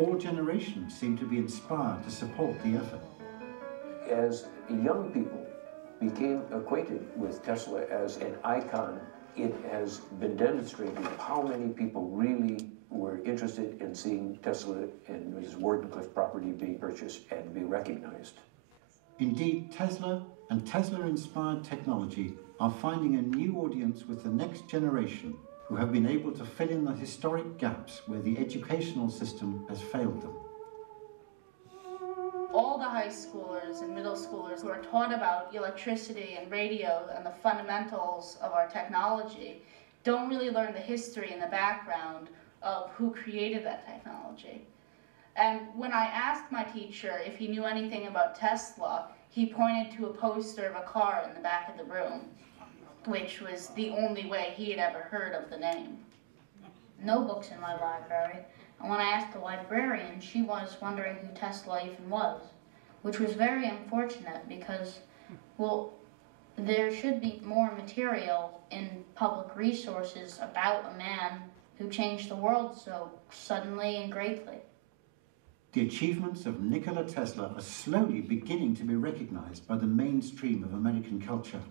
All generations seem to be inspired to support the effort. As young people became acquainted with Tesla as an icon, it has been demonstrated how many people really were interested in seeing Tesla and his Wardenclyffe property being purchased and be recognized. Indeed, Tesla and Tesla-inspired technology are finding a new audience with the next generation who have been able to fill in the historic gaps where the educational system has failed them. All the high schoolers and middle schoolers who are taught about electricity and radio and the fundamentals of our technology don't really learn the history and the background of who created that technology. And when I asked my teacher if he knew anything about Tesla, he pointed to a poster of a car in the back of the room, which was the only way he had ever heard of the name. No books in my library, and when I asked the librarian, she was wondering who Tesla even was, which was very unfortunate because, well, there should be more material in public resources about a man who changed the world so suddenly and greatly. The achievements of Nikola Tesla are slowly beginning to be recognized by the mainstream of American culture.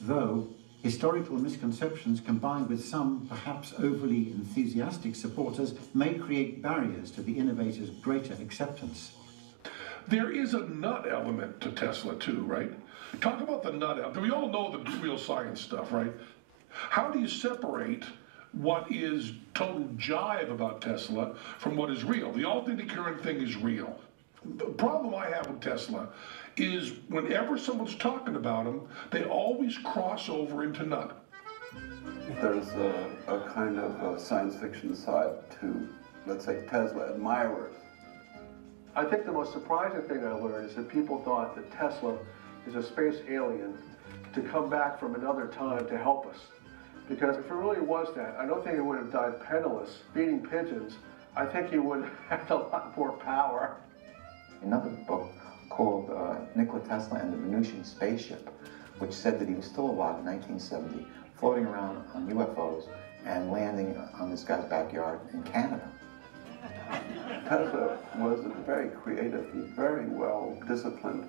Though historical misconceptions combined with some perhaps overly enthusiastic supporters may create barriers to the innovator's greater acceptance. There is a nut element to Tesla too, right? Talk about the nut element. We all know the real science stuff, right? How do you separate what is total jive about Tesla from what is real? The alternating current thing is real. The problem I have with Tesla is whenever someone's talking about him, they always cross over into nut. There's a kind of a science fiction side to, let's say, Tesla admirers. I think the most surprising thing I learned is that people thought that Tesla is a space alien to come back from another time to help us. Because if it really was that, I don't think he would have died penniless, feeding pigeons. I think he would have had a lot more power. Another book called Nikola Tesla and the Venusian Spaceship, which said that he was still alive in 1970, floating around on UFOs and landing on this guy's backyard in Canada. Tesla was a very creative and very well-disciplined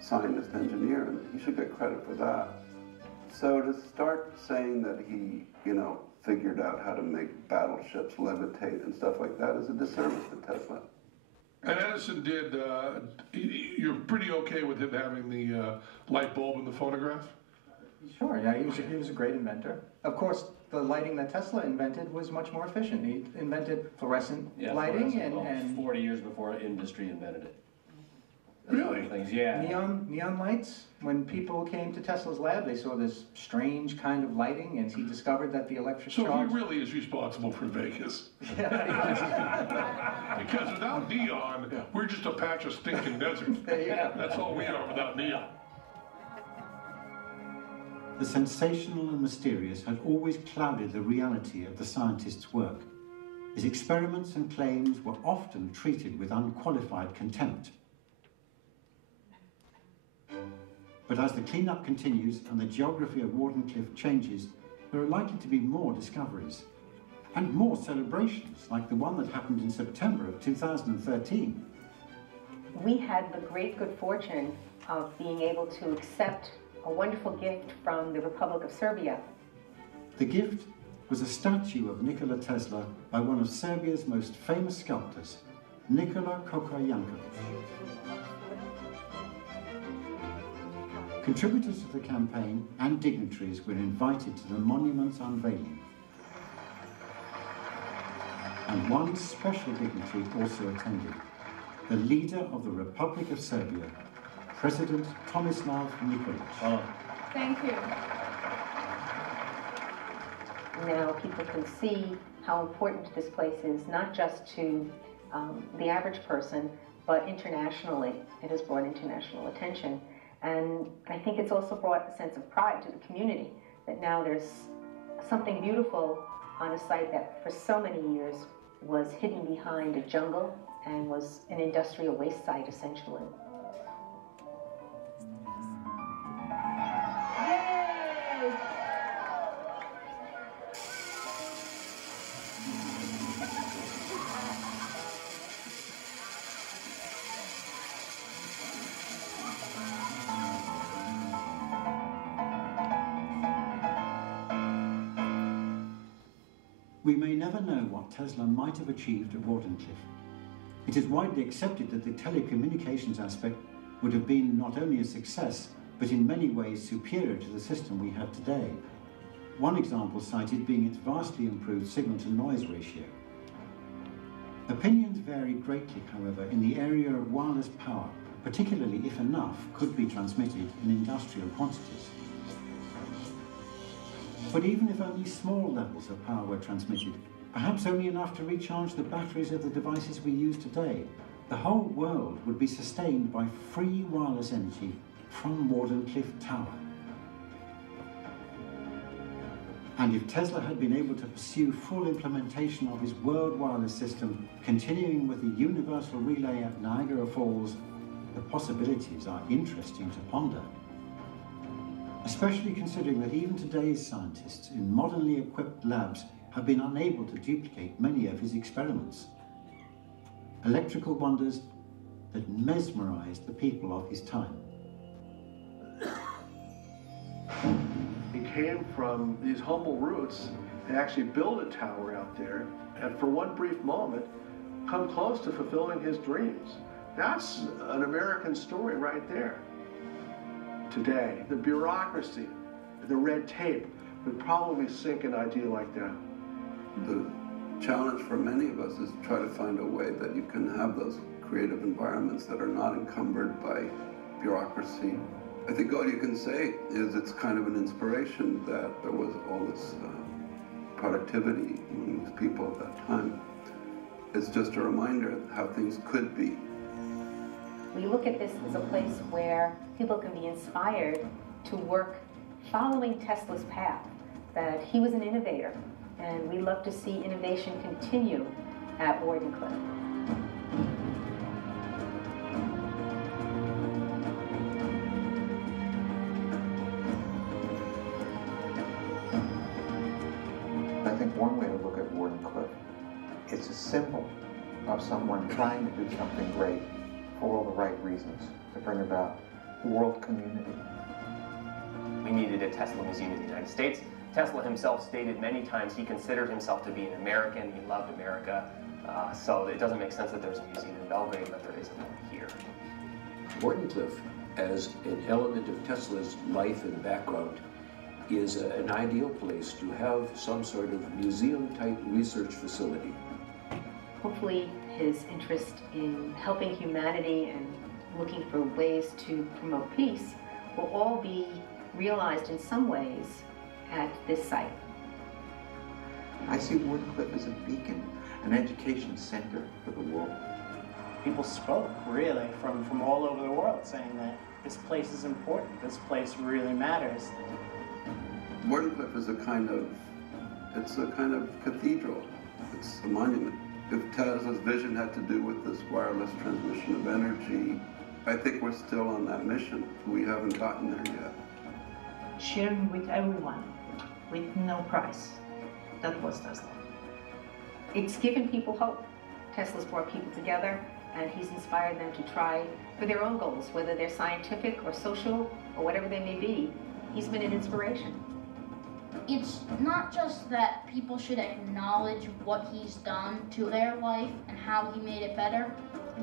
scientist engineer, and he should get credit for that. So to start saying that he, figured out how to make battleships levitate and stuff like that is a disservice to Tesla. And Edison did, you're pretty okay with him having the light bulb in the phonograph? Sure, yeah, he was a great inventor. Of course, the lighting that Tesla invented was much more efficient. He invented fluorescent lighting and 40 years before industry invented it. Really? Things, yeah. Neon lights. When people came to Tesla's lab, they saw this strange kind of lighting, and he discovered that the electric charge... So he really is responsible for Vegas. Yeah. Because without neon, we're just a patch of stinking desert. That's all we are without neon. The sensational and mysterious had always clouded the reality of the scientist's work. His experiments and claims were often treated with unqualified contempt. But as the cleanup continues and the geography of Wardenclyffe changes, there are likely to be more discoveries and more celebrations like the one that happened in September of 2013. We had the great good fortune of being able to accept a wonderful gift from the Republic of Serbia. The gift was a statue of Nikola Tesla by one of Serbia's most famous sculptors, Nikola Koka-Jankovic. Contributors to the campaign and dignitaries were invited to the monument's unveiling. And one special dignitary also attended, the leader of the Republic of Serbia, President Tomislav Nikolic. Thank you. Now people can see how important this place is, not just to the average person, but internationally. It has brought international attention. And I think it's also brought a sense of pride to the community, that now there's something beautiful on a site that for so many years was hidden behind a jungle and was an industrial waste site, essentially. We may never know what Tesla might have achieved at Wardenclyffe. It is widely accepted that the telecommunications aspect would have been not only a success, but in many ways superior to the system we have today. One example cited being its vastly improved signal-to-noise ratio. Opinions vary greatly, however, in the area of wireless power, particularly if enough could be transmitted in industrial quantities. But even if only small levels of power were transmitted, perhaps only enough to recharge the batteries of the devices we use today, the whole world would be sustained by free wireless energy from Wardenclyffe Tower. And if Tesla had been able to pursue full implementation of his world wireless system, continuing with the universal relay at Niagara Falls, the possibilities are interesting to ponder. Especially considering that even today's scientists in modernly equipped labs have been unable to duplicate many of his experiments. Electrical wonders that mesmerized the people of his time. He came from these humble roots and actually built a tower out there, and for one brief moment, come close to fulfilling his dreams. That's an American story right there. Today, the bureaucracy, the red tape would probably sink an idea like that. The challenge for many of us is to try to find a way that you can have those creative environments that are not encumbered by bureaucracy. I think all you can say is it's kind of an inspiration that there was all this productivity among these people at that time. It's just a reminder how things could be. We look at this as a place where people can be inspired to work following Tesla's path, that he was an innovator, and we love to see innovation continue at Wardenclyffe. I think one way to look at Wardenclyffe, it's a symbol of someone trying to do something great for all the right reasons, to bring about world community. We needed a Tesla museum in the United States. Tesla himself stated many times he considered himself to be an American. He loved America. So it doesn't make sense that there's a museum in Belgrade, but there isn't one here. Wardenclyffe, as an element of Tesla's life and background, is an ideal place to have some sort of museum-type research facility. Hopefully his interest in helping humanity and looking for ways to promote peace will all be realized in some ways at this site. I see Wardenclyffe as a beacon, an education center for the world. People spoke, really, from all over the world, saying that this place is important, this place really matters. Wardenclyffe is a kind of cathedral. It's a monument. If Tesla's vision had to do with this wireless transmission of energy, I think we're still on that mission. We haven't gotten there yet. Sharing with everyone, with no price. That was Tesla. It's given people hope. Tesla's brought people together, and he's inspired them to try for their own goals, whether they're scientific or social or whatever they may be. He's been an inspiration. It's not just that people should acknowledge what he's done to their life and how he made it better,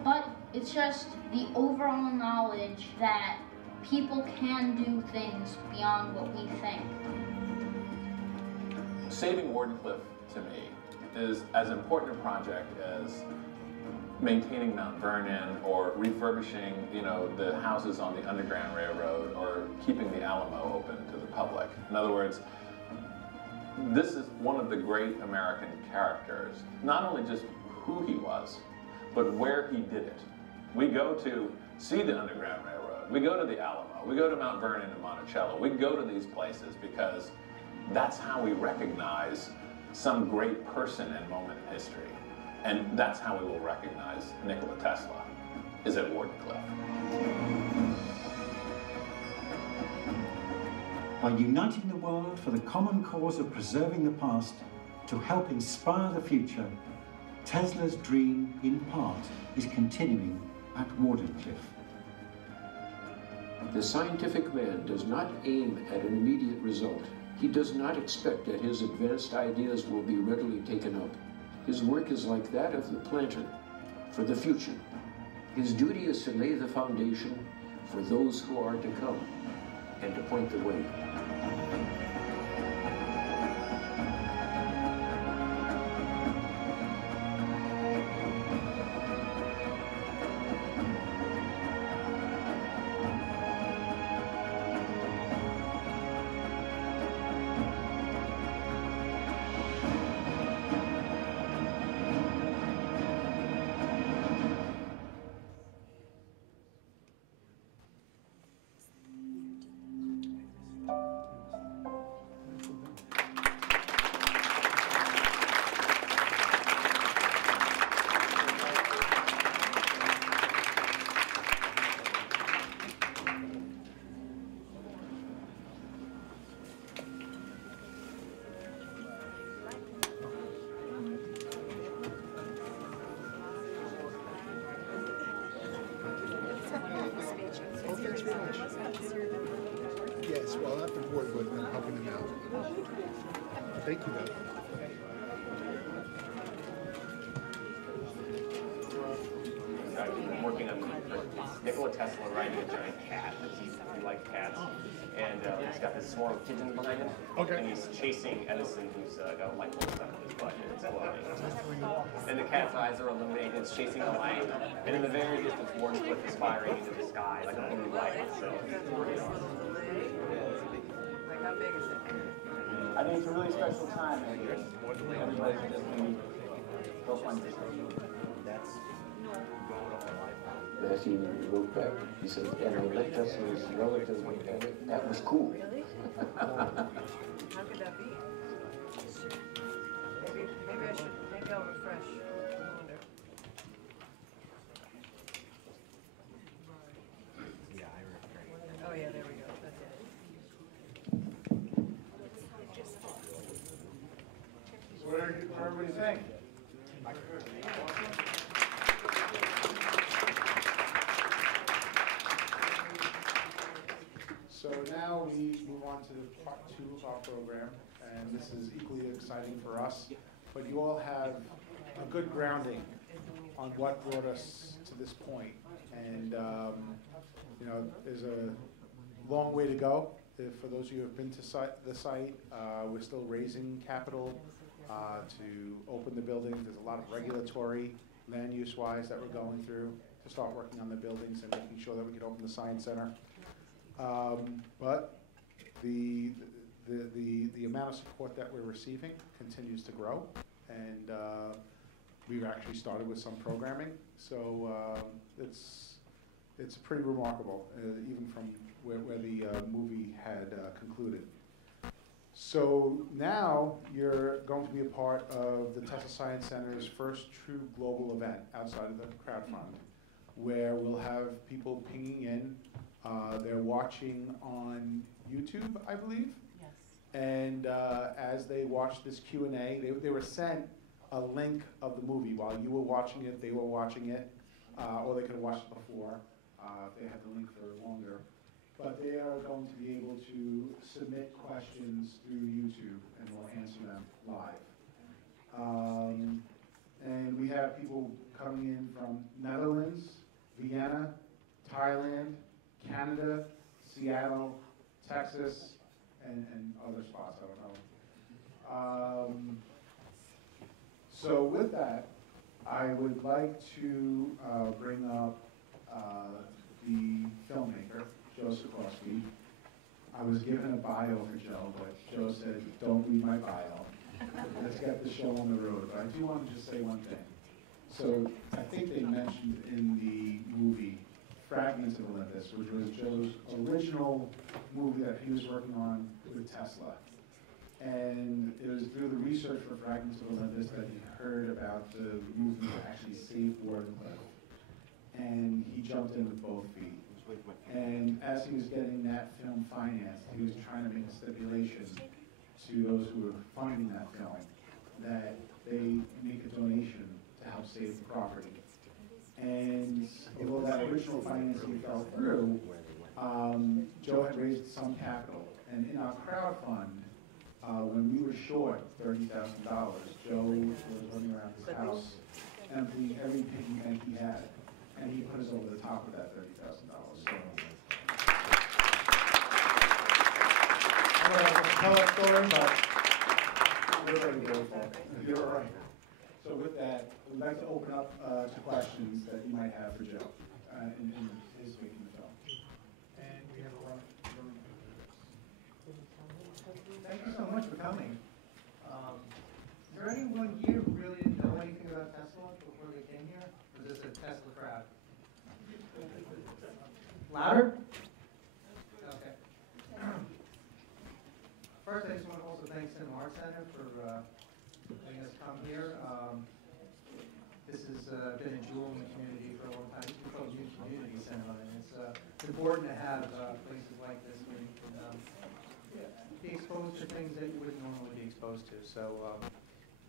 but it's just the overall knowledge that people can do things beyond what we think. Saving Wardenclyffe, to me, is as important a project as maintaining Mount Vernon or refurbishing, the houses on the Underground Railroad or keeping the Alamo open to the public. In other words, this is one of the great American characters, not only just who he was, but where he did it. We go to see the Underground Railroad, we go to the Alamo, we go to Mount Vernon and Monticello, we go to these places because that's how we recognize some great person and moment in history. And that's how we will recognize Nikola Tesla, is at Wardenclyffe. By uniting the world for the common cause of preserving the past to help inspire the future, Tesla's dream, in part, is continuing at Wardenclyffe. The scientific man does not aim at an immediate result. He does not expect that his advanced ideas will be readily taken up. His work is like that of the planter for the future. His duty is to lay the foundation for those who are to come and to point the way. Yes, well, not the board, but I'm helping them out. Thank you, though. I've been working on Nikola Tesla riding a giant cat. He liked cats. And he's got this swarm of pigeons behind him. Okay. And he's chasing Edison, who's got a light bulb stuck in his butt, and it's glowing. And the cat's eyes are illuminated, it's chasing the light. And in the very distance, Wardenclyffe is firing into the sky like a blue light. So it's pretty awesome. Like, how big is it? I think it's a really special time, and everybody's just been so fun to see. That's Matthew wrote back, he said, and I met Tesla's relative, and that was cool. Really? How could that be? Maybe I'll refresh. I wonder. Oh yeah, there we go. That's it. What did everybody think? So now we move on to part 2 of our program, and this is equally exciting for us. But you all have a good grounding on what brought us to this point. And you know, there's a long way to go. For those of you who have been to the site, we're still raising capital to open the buildings. There's a lot of regulatory, land use-wise, that we're going through to start working on the buildings and making sure that we can open the Science Center. But the amount of support that we're receiving continues to grow, and we've actually started with some programming. So it's pretty remarkable, even from where the movie had concluded. So now you're going to be a part of the Tesla Science Center's first true global event outside of the crowdfund, where we'll have people pinging in. They're watching on YouTube, I believe. Yes. And as they watch this Q&A, they were sent a link of the movie. While you were watching it, they were watching it, or they could have watched it before if they had the link for longer. But they are going to be able to submit questions through YouTube, and we'll answer them live. And we have people coming in from Netherlands, Vienna, Thailand, Canada, Seattle, Texas, and other spots, I don't know. So with that, I would like to bring up the filmmaker, Joe Sikorsky. I was given a bio for Joe, but Joe said, don't read my bio. Let's get the show on the road. But I do want to just say one thing. So I think they mentioned in the movie Fragments of Olympus, which was Joe's original movie that he was working on with Tesla. And it was through the research for Fragments of Olympus that he heard about the movement to actually save Wardenclyffe. And he jumped in with both feet. And as he was getting that film financed, he was trying to make a stipulation to those who were funding that film that they make a donation to help save the property. And although that original financing fell through, Joe had raised some capital. And in our crowd fund, When we were short $30,000, Joe was running around his house emptying every piggy bank he had, and he put us over the top of that $30,000. So I'm not going to tell that story, but we're ready to go for it. You're right. So with that, we'd like to open up to questions that you might have for Joe in his making the film. And we have a room. Thank you so much for coming. Is there anyone here who really didn't know anything about Tesla before they came here? Or is this a Tesla crowd? Louder? Okay. First, I just want to also thank Cinema Arts Center for letting us come here. This has been a jewel in the community for a long time. It's called Youth Community Cinema, and it's important to have places like this where you can be exposed to things that you wouldn't normally be exposed to. So,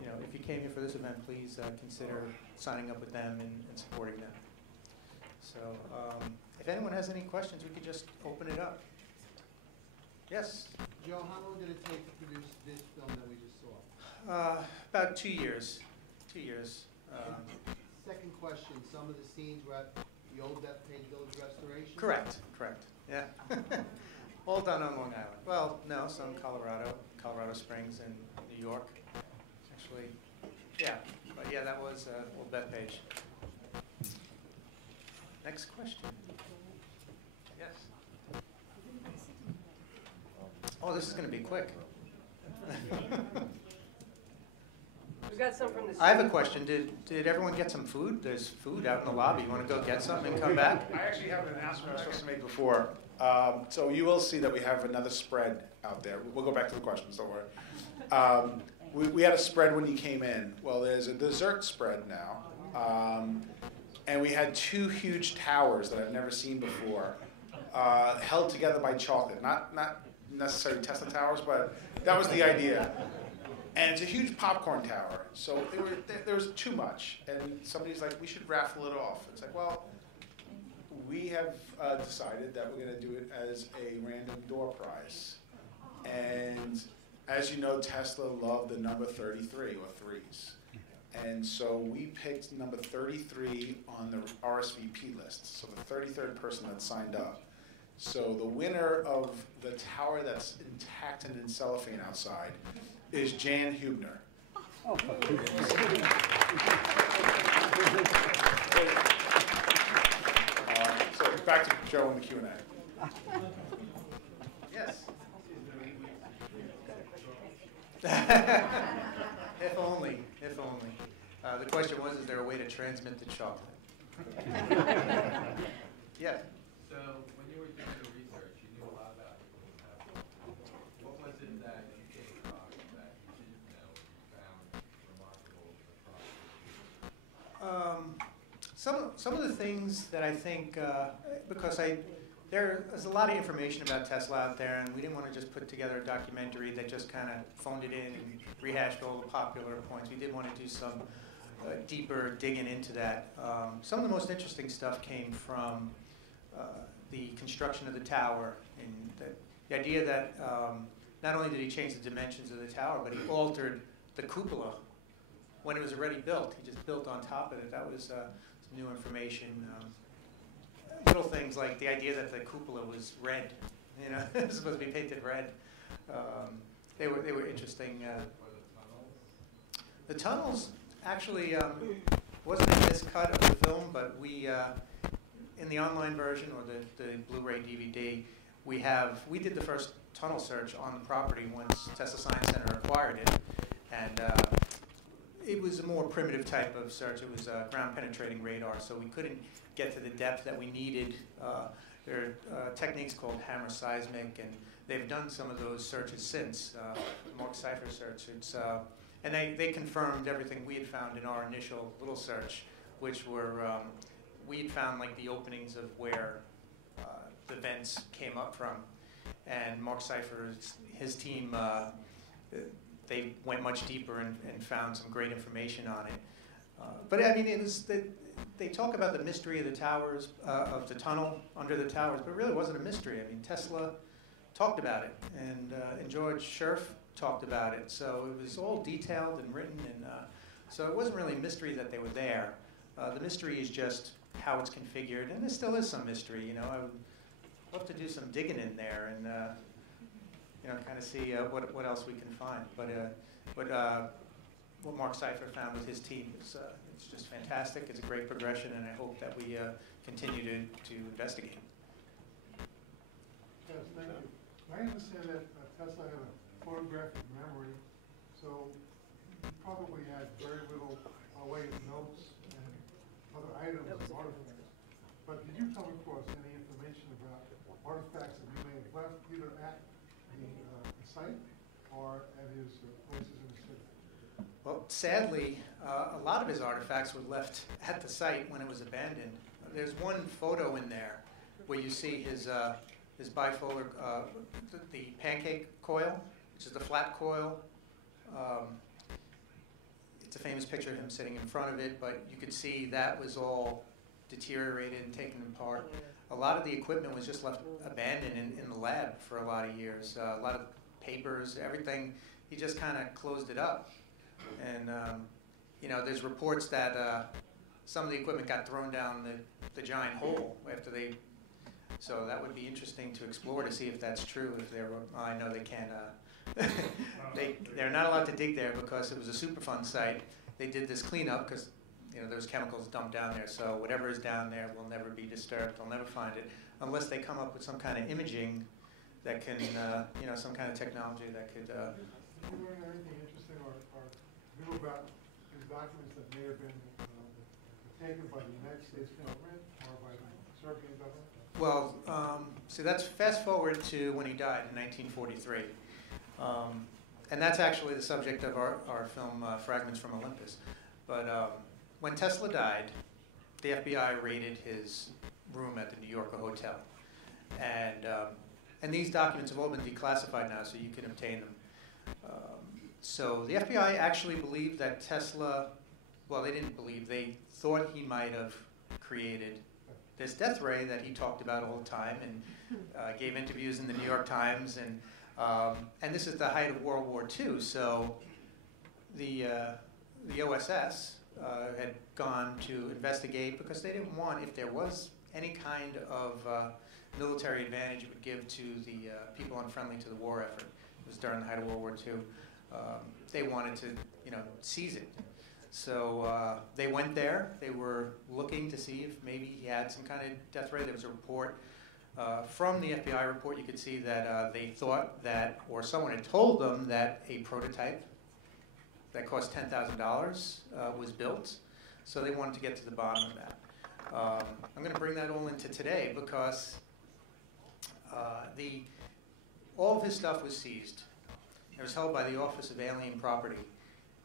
you know, if you came here for this event, please consider signing up with them and supporting them. So, if anyone has any questions, we could just open it up. Yes? Joe, how long did it take to produce this film that we just saw? About 2 years. 2 years. Second question, some of the scenes were at the old Bethpage Village Restoration? Correct, correct, yeah. All done on Long Island. Well, no, some Colorado Springs and New York. Actually, yeah, but yeah, that was old Bethpage. Next question. Yes. Oh, this is going to be quick. We got some from the I have a question. Did everyone get some food? There's food out in the lobby. You want to go get some and come back? I actually have an announcement I was supposed to make before. So you will see that we have another spread out there. We'll go back to the questions, don't worry. We had a spread when you came in. Well, there's a dessert spread now. And we had 2 huge towers that I've never seen before, held together by chocolate. Not necessarily Tesla towers, but that was the idea. And it's a huge popcorn tower. So there was too much. And somebody's like, we should raffle it off. It's like, well, we have decided that we're going to do it as a random door prize. And as you know, Tesla loved the number 33, or 3s. And so we picked number 33 on the RSVP list, so the 33rd person that signed up. So the winner of the tower that's intact and in cellophane outside is Jan Hubner. Oh. So back to Joe and the Q&A. Yes. If only, if only. The question was, is there a way to transmit the chocolate? Yeah. So when you were doing your research, you knew a lot about Tesla. What was it that you came across that you didn't know you found remarkable across? Some of the things that I think, because there's a lot of information about Tesla out there, and we didn't want to just put together a documentary that just kind of phoned it in and rehashed all the popular points. We did want to do some deeper digging into that. Some of the most interesting stuff came from the construction of the tower, and the idea that not only did he change the dimensions of the tower, but he altered the cupola when it was already built. He just built on top of it. That was some new information. Little things like the idea that the cupola was red, you know, it was supposed to be painted red. They were interesting. The tunnels actually wasn't in this cut of the film, but we in the online version or the Blu-ray DVD, we did the first tunnel search on the property once Tesla Science Center acquired it, and it was a more primitive type of search. It was ground penetrating radar, so we couldn't get to the depth that we needed. There are techniques called hammer seismic, and they've done some of those searches since, Mark Cypher search. And they confirmed everything we had found in our initial little search, which were, we had found like the openings of where the vents came up from. And Mark Cypher, his team, they went much deeper and found some great information on it. But I mean, it was they talk about the mystery of the towers, of the tunnel under the towers, but it really wasn't a mystery. I mean, Tesla talked about it, and George Scherf talked about it. So it was all detailed and written, and so it wasn't really a mystery that they were there. The mystery is just how it's configured, and there still is some mystery. You know, I would love to do some digging in there and you know, kind of see what else we can find. But what Mark Seifer found with his team is it's just fantastic. It's a great progression, and I hope that we continue to investigate. Yes, thank you. I understand that Tesla had a photographic memory, so he probably had very little way of notes and other items and artifacts. But did you come across any information about artifacts that you may have left either at the site or at his places in the city? Well, sadly, a lot of his artifacts were left at the site when it was abandoned. There's one photo in there where you see his bipolar, the pancake coil, which is the flat coil. It's a famous picture of him sitting in front of it, but you could see that was all deteriorated and taken apart. A lot of the equipment was just left abandoned in the lab for a lot of years. A lot of papers, everything, he just kind of closed it up. And, you know, there's reports that some of the equipment got thrown down the giant hole after they, so that would be interesting to explore to see if that's true. If there were, I know they can't, they're not allowed to dig there because it was a Superfund site. They did this cleanup because, you know, there was chemicals dumped down there, so whatever is down there will never be disturbed. They'll never find it unless they come up with some kind of imaging that can, you know, some kind of technology that could. Did you learn anything interesting or new about these documents that may have been taken by the United States government or by the Serbian government? Well, so that's fast forward to when he died in 1943. And that's actually the subject of our film, Fragments from Olympus. But when Tesla died, the FBI raided his room at the New Yorker Hotel. And these documents have all been declassified now, so you can obtain them. So the FBI actually believed that Tesla, well, they didn't believe, they thought he might have created this death ray that he talked about all the time and gave interviews in the New York Times. And this is the height of World War II, so the OSS had gone to investigate because they didn't want, if there was any kind of military advantage it would give to the people unfriendly to the war effort. It was during the height of World War II. They wanted to, you know, seize it. So they went there. They were looking to see if maybe he had some kind of death ray. There was a report. From the FBI report, you could see that they thought that, or someone had told them that a prototype that cost $10,000 was built. So they wanted to get to the bottom of that. I'm going to bring that all into today because all of his stuff was seized. It was held by the Office of Alien Property,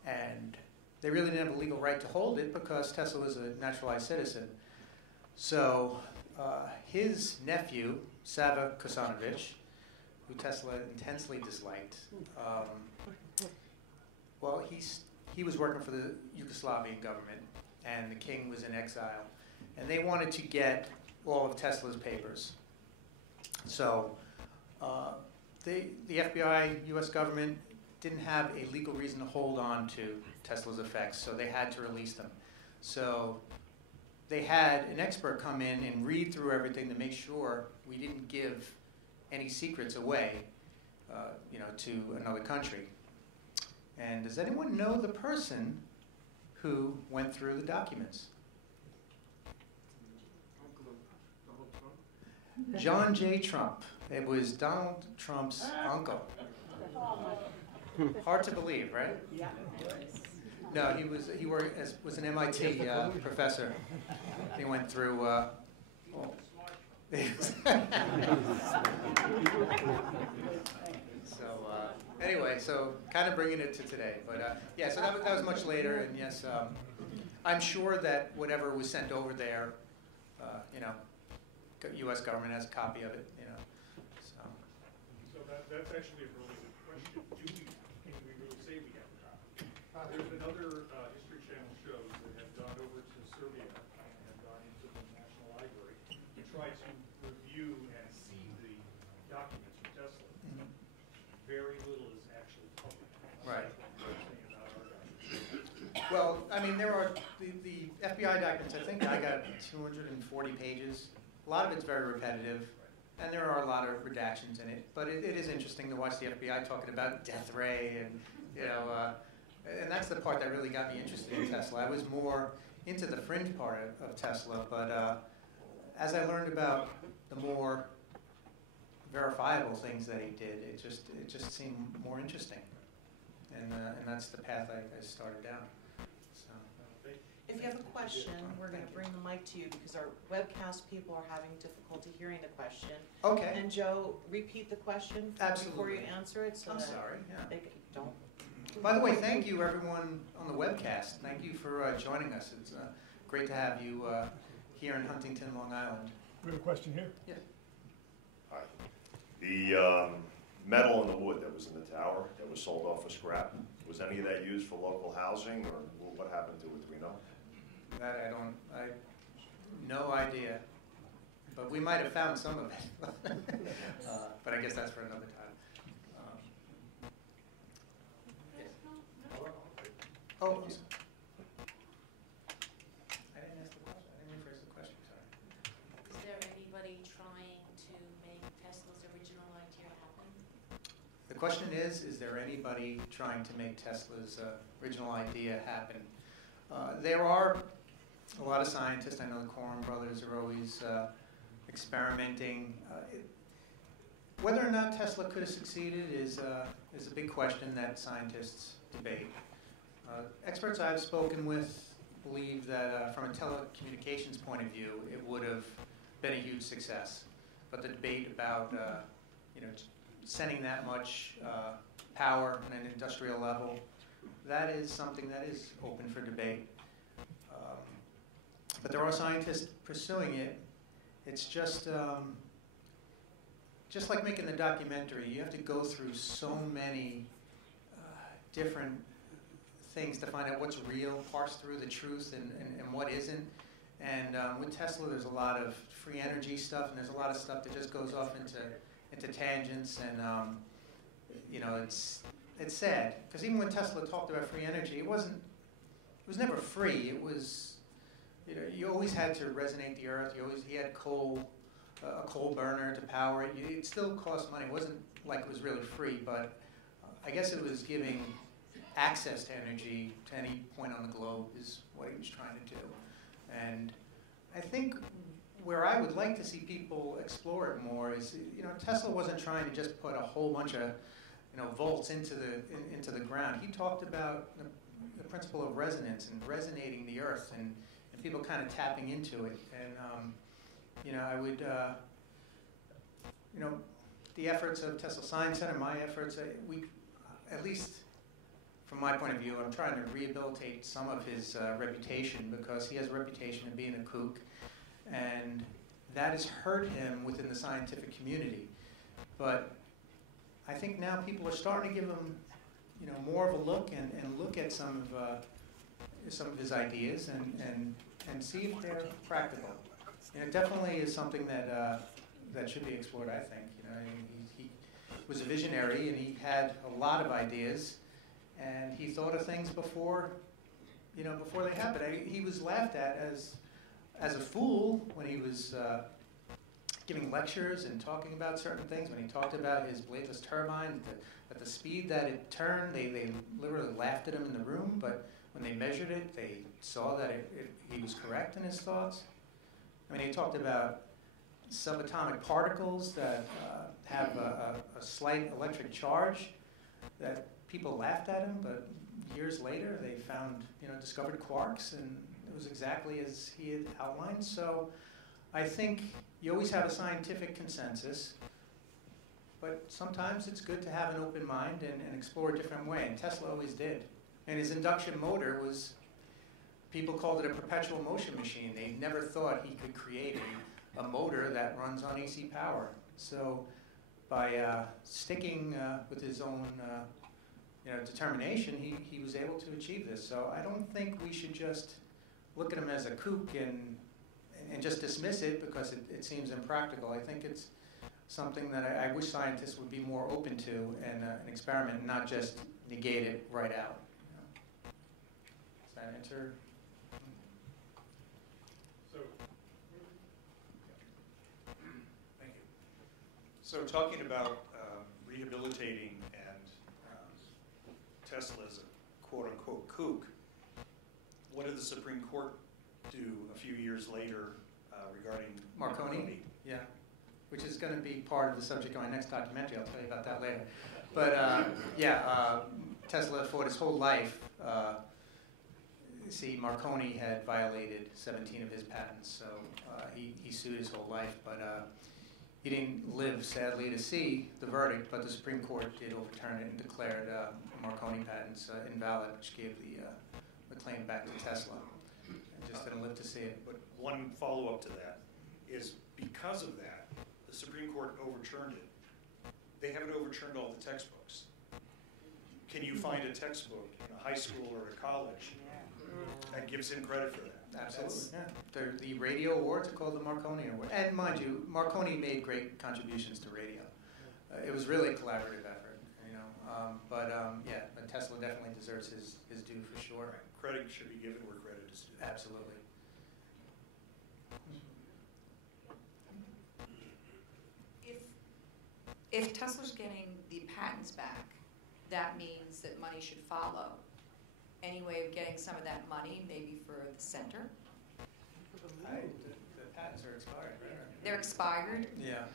and they really didn't have a legal right to hold it because Tesla was a naturalized citizen. So his nephew, Sava Kosanovic, who Tesla intensely disliked, well, he was working for the Yugoslavian government, and the king was in exile, and they wanted to get all of Tesla's papers. So the FBI, U.S. government, didn't have a legal reason to hold on to Tesla's effects, so they had to release them. So they had an expert come in and read through everything to make sure we didn't give any secrets away, you know, to another country. And does anyone know the person who went through the documents? John J. Trump. It was Donald Trump's uncle. Hard to believe, right? Yeah. No, he was an MIT professor. He went through. So anyway, so kind of bringing it to today, but yeah, so that was much later, and yes, I'm sure that whatever was sent over there, you know, U.S. government has a copy of it, you know. So that's actually a really good question. Can we really say we have a copy? There's been other History Channel shows that have gone over to Serbia and gone into the National Library to try to review and see the documents from Tesla. Very little is actually published. Well, I mean, there are the FBI documents. I think I got 240 pages. A lot of it's very repetitive, and there are a lot of redactions in it. But it is interesting to watch the FBI talking about death ray, and and that's the part that really got me interested in Tesla. I was more into the fringe part of Tesla, but as I learned about the more verifiable things that he did, it just seemed more interesting, and that's the path I started down. So. If you have a question, we're going to bring the mic to you because our webcast people are having difficulty hearing the question. Okay. And Joe, repeat the question before you answer it. So I'm that sorry. Yeah. They don't. By the way, thank you everyone on the webcast. Thank you for joining us. It's great to have you here in Huntington, Long Island. We have a question here. Yeah. Hi. The metal and the wood that was in the tower that was sold off for scrap, was any of that used for local housing, or what happened to it? Do we know? That I no idea. But we might have found some of it. But I guess that's for another time. Yes. Oh, I'm sorry. I didn't ask the question. I didn't rephrase the question. Sorry. Is there anybody trying to make Tesla's original idea happen? The question is there anybody trying to make Tesla's original idea happen? There are a lot of scientists. I know the Coram brothers are always experimenting. Whether or not Tesla could have succeeded is a big question that scientists debate. Experts I've spoken with believe that from a telecommunications point of view, it would have been a huge success. But the debate about sending that much power on an industrial level, that is something that is open for debate. But there are scientists pursuing it. It's just like making the documentary. You have to go through so many different things to find out what's real, parse through the truth and what isn't. And with Tesla, there's a lot of free energy stuff, and there's a lot of stuff that just goes off into tangents. And it's sad because even when Tesla talked about free energy, it was never free. It was, you always had to resonate the earth. He had coal, a coal burner to power it. It still cost money. It wasn't like it was really free, but I guess it was giving access to energy to any point on the globe is what he was trying to do. And I think where I would like to see people explore it more is, Tesla wasn't trying to just put a whole bunch of, volts into the ground. He talked about the principle of resonance and resonating the earth and people kind of tapping into it. And, I would, the efforts of Tesla Science Center, my efforts, at least from my point of view, I'm trying to rehabilitate some of his reputation because he has a reputation of being a kook, and that has hurt him within the scientific community. But I think now people are starting to give him, more of a look and look at some of his ideas and see if they're practical. It definitely is something that should be explored. I think. He was a visionary and he had a lot of ideas. And he thought of things before they happened. He was laughed at as a fool when he was giving lectures and talking about certain things. When he talked about his bladeless turbine, at the speed that it turned, they literally laughed at him in the room. But when they measured it, they saw that he was correct in his thoughts. I mean, he talked about subatomic particles that have a slight electric charge that people laughed at him, but years later they found, discovered quarks, and it was exactly as he had outlined. So I think you always have a scientific consensus, but sometimes it's good to have an open mind and explore a different way, and Tesla always did. And his induction motor was, people called it a perpetual motion machine. They never thought he could create a motor that runs on AC power. So by sticking with his own determination, he was able to achieve this. So I don't think we should just look at him as a kook and just dismiss it because it seems impractical. I think it's something that I wish scientists would be more open to and experiment, and not just negate it right out. Does that enter. So, thank you. So talking about rehabilitating and Tesla as a quote-unquote kook, what did the Supreme Court do a few years later regarding Marconi? Yeah, which is going to be part of the subject of my next documentary. I'll tell you about that later. But Tesla fought his whole life. See, Marconi had violated 17 of his patents, so he sued his whole life. But he didn't live, sadly, to see the verdict, but the Supreme Court did overturn it and declared Marconi patents invalid, which gave the claim back to Tesla. I just didn't live to see it. But one follow-up to that is because of that, the Supreme Court overturned it. They haven't overturned all the textbooks. Can you find a textbook in a high school or a college that gives him credit for that? Absolutely, yeah. The radio awards are called the Marconi Award. And mind you, Marconi made great contributions to radio. It was really a collaborative effort, you know. But Tesla definitely deserves his due for sure. Right. Credit should be given where credit is due. Absolutely. If Tesla's getting the patents back, that means that money should follow. Any way of getting some of that money, maybe for the center? The patents are expired, right? They're expired? Yeah.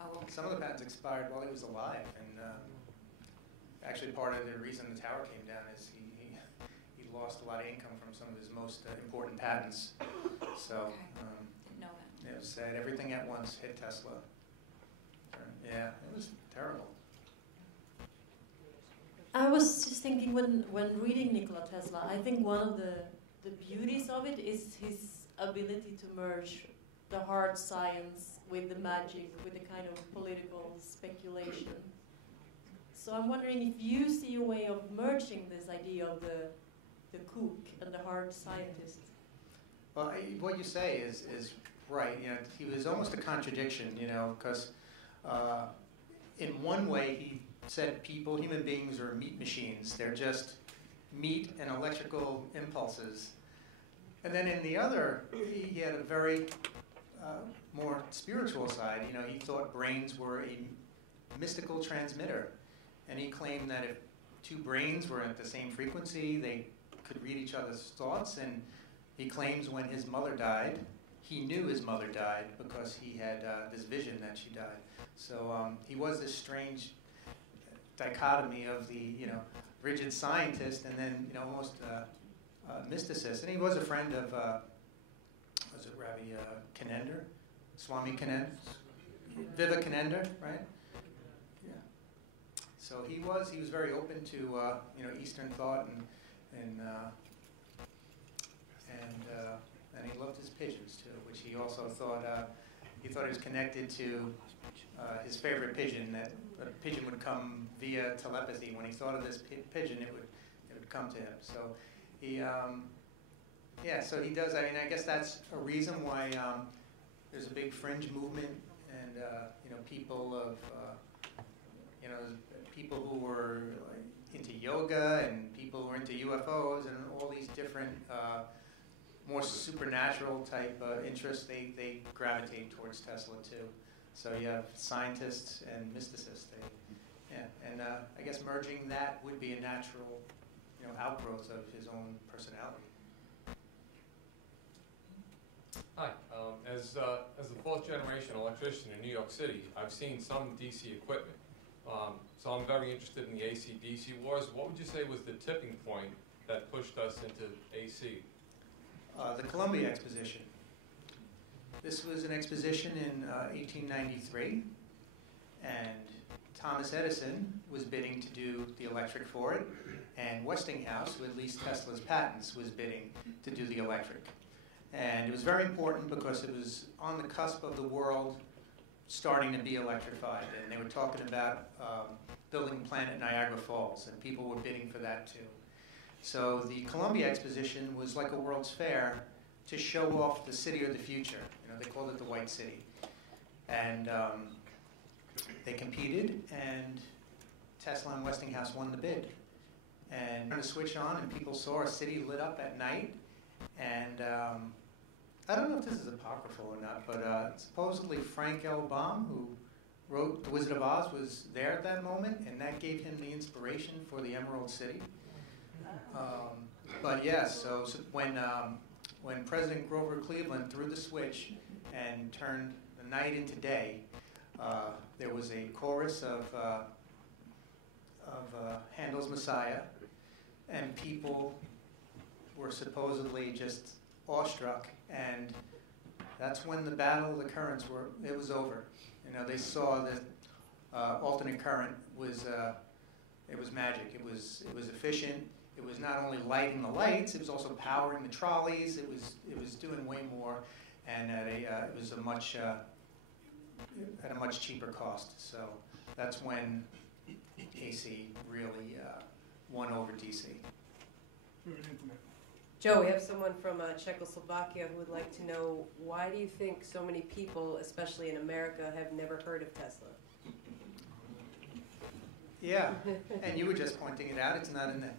Oh, okay. Some of the patents expired while he was alive, and actually part of the reason the tower came down is he lost a lot of income from some of his most important patents. So Didn't know that. it was sad. Everything at once hit Tesla. Yeah, it was terrible. I was just thinking when reading Nikola Tesla, I think one of the beauties of it is his ability to merge the hard science with the magic, with the kind of political speculation. So I'm wondering if you see a way of merging this idea of the kook and the hard scientist. Well, what you say is right. You know, he was almost a contradiction, you know, because in one way he said human beings are meat machines. They're just meat and electrical impulses. And then in the other, he had a very more spiritual side. You know, he thought brains were a mystical transmitter. And he claimed that if two brains were at the same frequency, they could read each other's thoughts. And he claims when his mother died, he knew his mother died because he had this vision that she died. So he was this strange dichotomy of the, rigid scientist and then, almost mysticist. And he was a friend of, was it Ravi Kanender? Swami Kanender? Vivekananda, right? Yeah. So he was very open to, Eastern thought and he loved his pigeons too, which he also thought, he thought it was connected to his favorite pigeon, that a pigeon would come via telepathy. When he thought of this pigeon, it would come to him. So he, so he does. I mean, I guess that's a reason why there's a big fringe movement, and people of, people who were into yoga and people who were into UFOs and all these different more supernatural type interests. They gravitate towards Tesla too. So you have scientists and mysticists. I guess merging that would be a natural, outgrowth of his own personality. Hi, as the fourth generation electrician in New York City, I've seen some DC equipment. So I'm very interested in the AC-DC wars. What would you say was the tipping point that pushed us into AC? The Columbia Exposition. This was an exposition in 1893, and Thomas Edison was bidding to do the electric for it, and Westinghouse, who had leased Tesla's patents, was bidding to do the electric. And it was very important because it was on the cusp of the world starting to be electrified, and they were talking about building a plant at Niagara Falls, and people were bidding for that too. So the Columbia Exposition was like a World's Fair to show off the city of the future. They called it the White City. And they competed, and Tesla and Westinghouse won the bid. and turned the switch on, and people saw a city lit up at night. And I don't know if this is apocryphal or not, but supposedly Frank L. Baum, who wrote The Wizard of Oz, was there at that moment, and that gave him the inspiration for the Emerald City. But yes, so when President Grover Cleveland threw the switch and turned the night into day, there was a chorus of Handel's Messiah, and people were supposedly just awestruck, and that's when the Battle of the Currents was over. You know, they saw that alternate current was it was magic. It was efficient. It was not only lighting the lights, it was also powering the trolleys. It was doing way more, and it was at a much cheaper cost. So that's when AC really won over DC. Joe, we have someone from Czechoslovakia who would like to know, why do you think so many people, especially in America, have never heard of Tesla? Yeah, and you were just pointing it out. It's not in the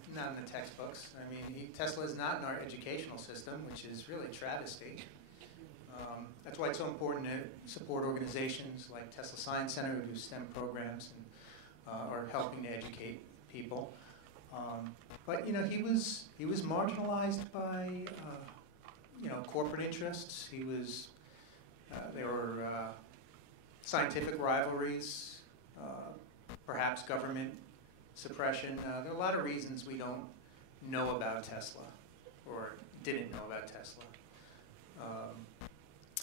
textbooks. I mean, Tesla is not in our educational system, which is really a travesty. That's why it's so important to support organizations like Tesla Science Center, who do STEM programs and are helping to educate people. But you know, he was marginalized by corporate interests. There were scientific rivalries, perhaps government suppression. There are a lot of reasons we don't know about Tesla, or didn't know about Tesla.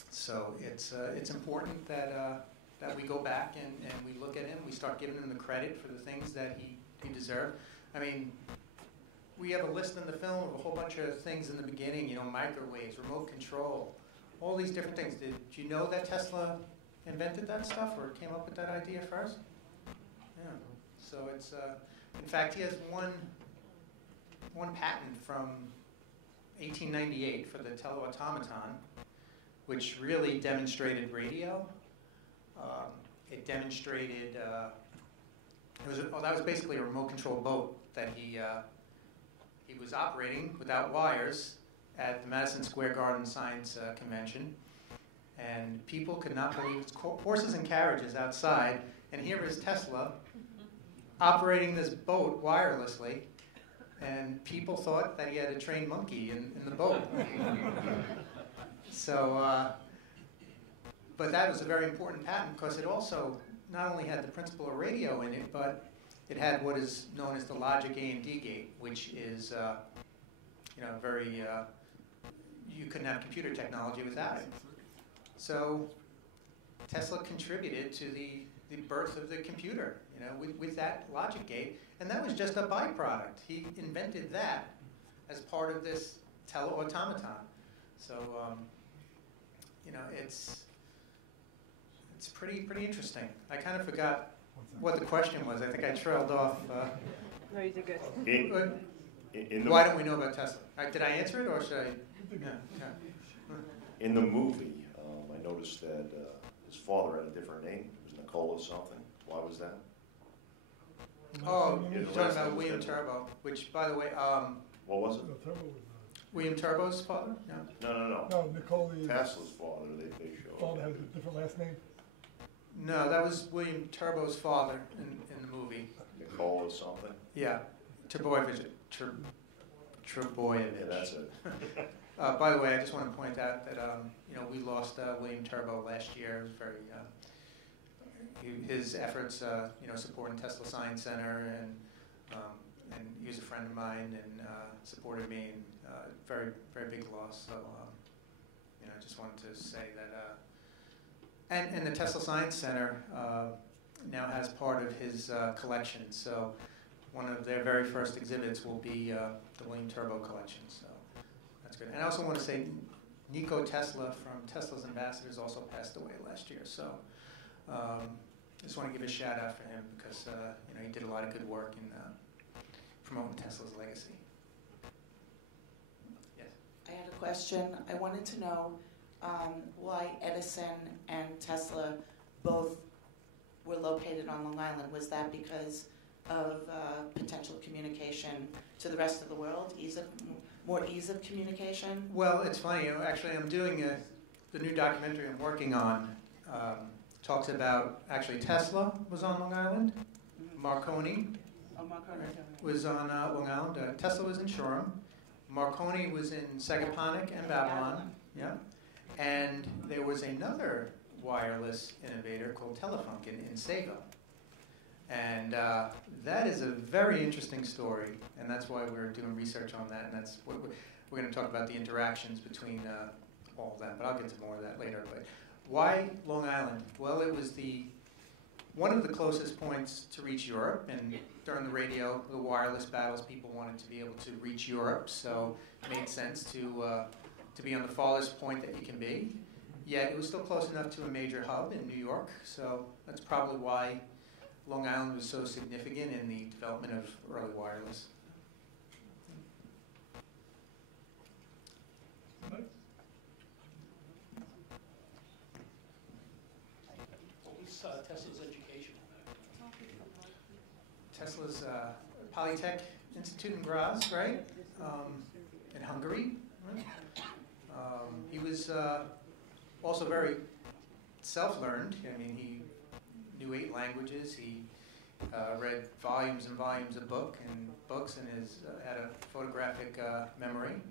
So it's important that we go back and we look at him. We start giving him the credit for the things that he deserved. I mean, we have a list in the film of a whole bunch of things in the beginning, microwaves, remote control, all these different things. Did you know that Tesla invented that stuff or came up with that idea first? Yeah. So it's, in fact, he has one patent from 1898 for the teleautomaton, which really demonstrated radio. It demonstrated, that was basically a remote control boat that he was operating without wires at the Madison Square Garden Science Convention. And people could not believe it's horses and carriages outside, and here is Tesla operating this boat wirelessly, and people thought that he had a trained monkey in the boat. So, but that was a very important patent because it also not only had the principle of radio in it, but it had what is known as the logic A&D gate, which is, very, you couldn't have computer technology without it. So Tesla contributed to the birth of the computer, with that logic gate, and that was just a byproduct. He invented that as part of this teleautomaton. So, it's pretty interesting. I kind of forgot what the question was. I think I trailed off. No, you did good. Why don't we know about Tesla? Did I answer it, or should I? Yeah. In the movie, I noticed that his father had a different name. It was Nicola something. Why was that? Oh, you're talking about William Turbo, which, by the way, what was it? William Turbo's father? No. No. No, Nicola is Tesla's father. They showed. father has a different last name. No, that was William Turbo's father in the movie. Nicola something? Yeah, Trebojevic. Yeah, that's it. By the way, I just want to point out that we lost William Turbo last year. It was very his efforts, supporting Tesla Science Center, and he was a friend of mine and supported me. And very very big loss. So I just wanted to say that. And the Tesla Science Center now has part of his collection. So one of their very first exhibits will be the William Turbo collection. So that's good. And I also want to say Nikola Tesla from Tesla's Ambassadors also passed away last year. So just want to give a shout out for him because he did a lot of good work in promoting Tesla's legacy. Yes. I had a question. I wanted to know why Edison and Tesla both were located on Long Island. Was that because potential communication to the rest of the world? More ease of communication? Well, it's funny. Actually, I'm doing the new documentary I'm working on. Talks about, actually, Tesla was on Long Island. Marconi was on Long Island. Tesla was in Shoreham. Marconi was in Sagaponack and Babylon. Yeah. And there was another wireless innovator called Telefunken in Sego. And that is a very interesting story, and that's why we're doing research on that, and that's what we're going to talk about, the interactions between all of them, but I'll get to more of that later. But why Long Island? Well, it was one of the closest points to reach Europe, and during the radio, the wireless battles, people wanted to be able to reach Europe, so it made sense to be on the farthest point that you can be. Yet it was still close enough to a major hub in New York, so that's probably why Long Island was so significant in the development of early wireless. What was Tesla's education? Tesla's Polytech Institute in Graz, right? In Hungary. Right? He was also very self-learned. I mean, he knew 8 languages. He read volumes and volumes of books and had a photographic memory.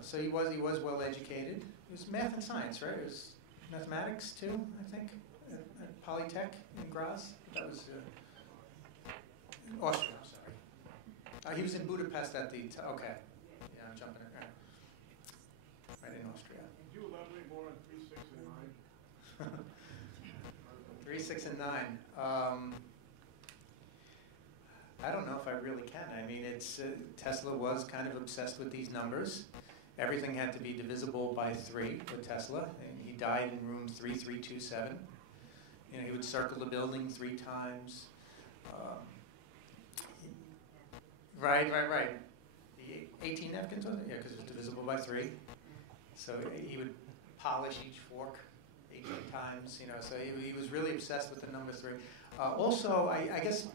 So he was well educated. It was math and science, right? It was mathematics too, I think, at Polytech in Graz. That was Austria. Sorry, he was in Budapest at the okay. Yeah, I'm jumping around. Right in Austria. Could you elaborate more on 3, 6, and 9? 3, 6, and 9. I don't know if I really can. I mean, Tesla was kind of obsessed with these numbers. Everything had to be divisible by 3 with Tesla. And he died in room 3327. You know, he would circle the building 3 times. Right. The 18 napkins, was it? Yeah, because it was divisible by 3. So he would polish each fork 18 times, you know, so he was really obsessed with the number 3. Also, I guess,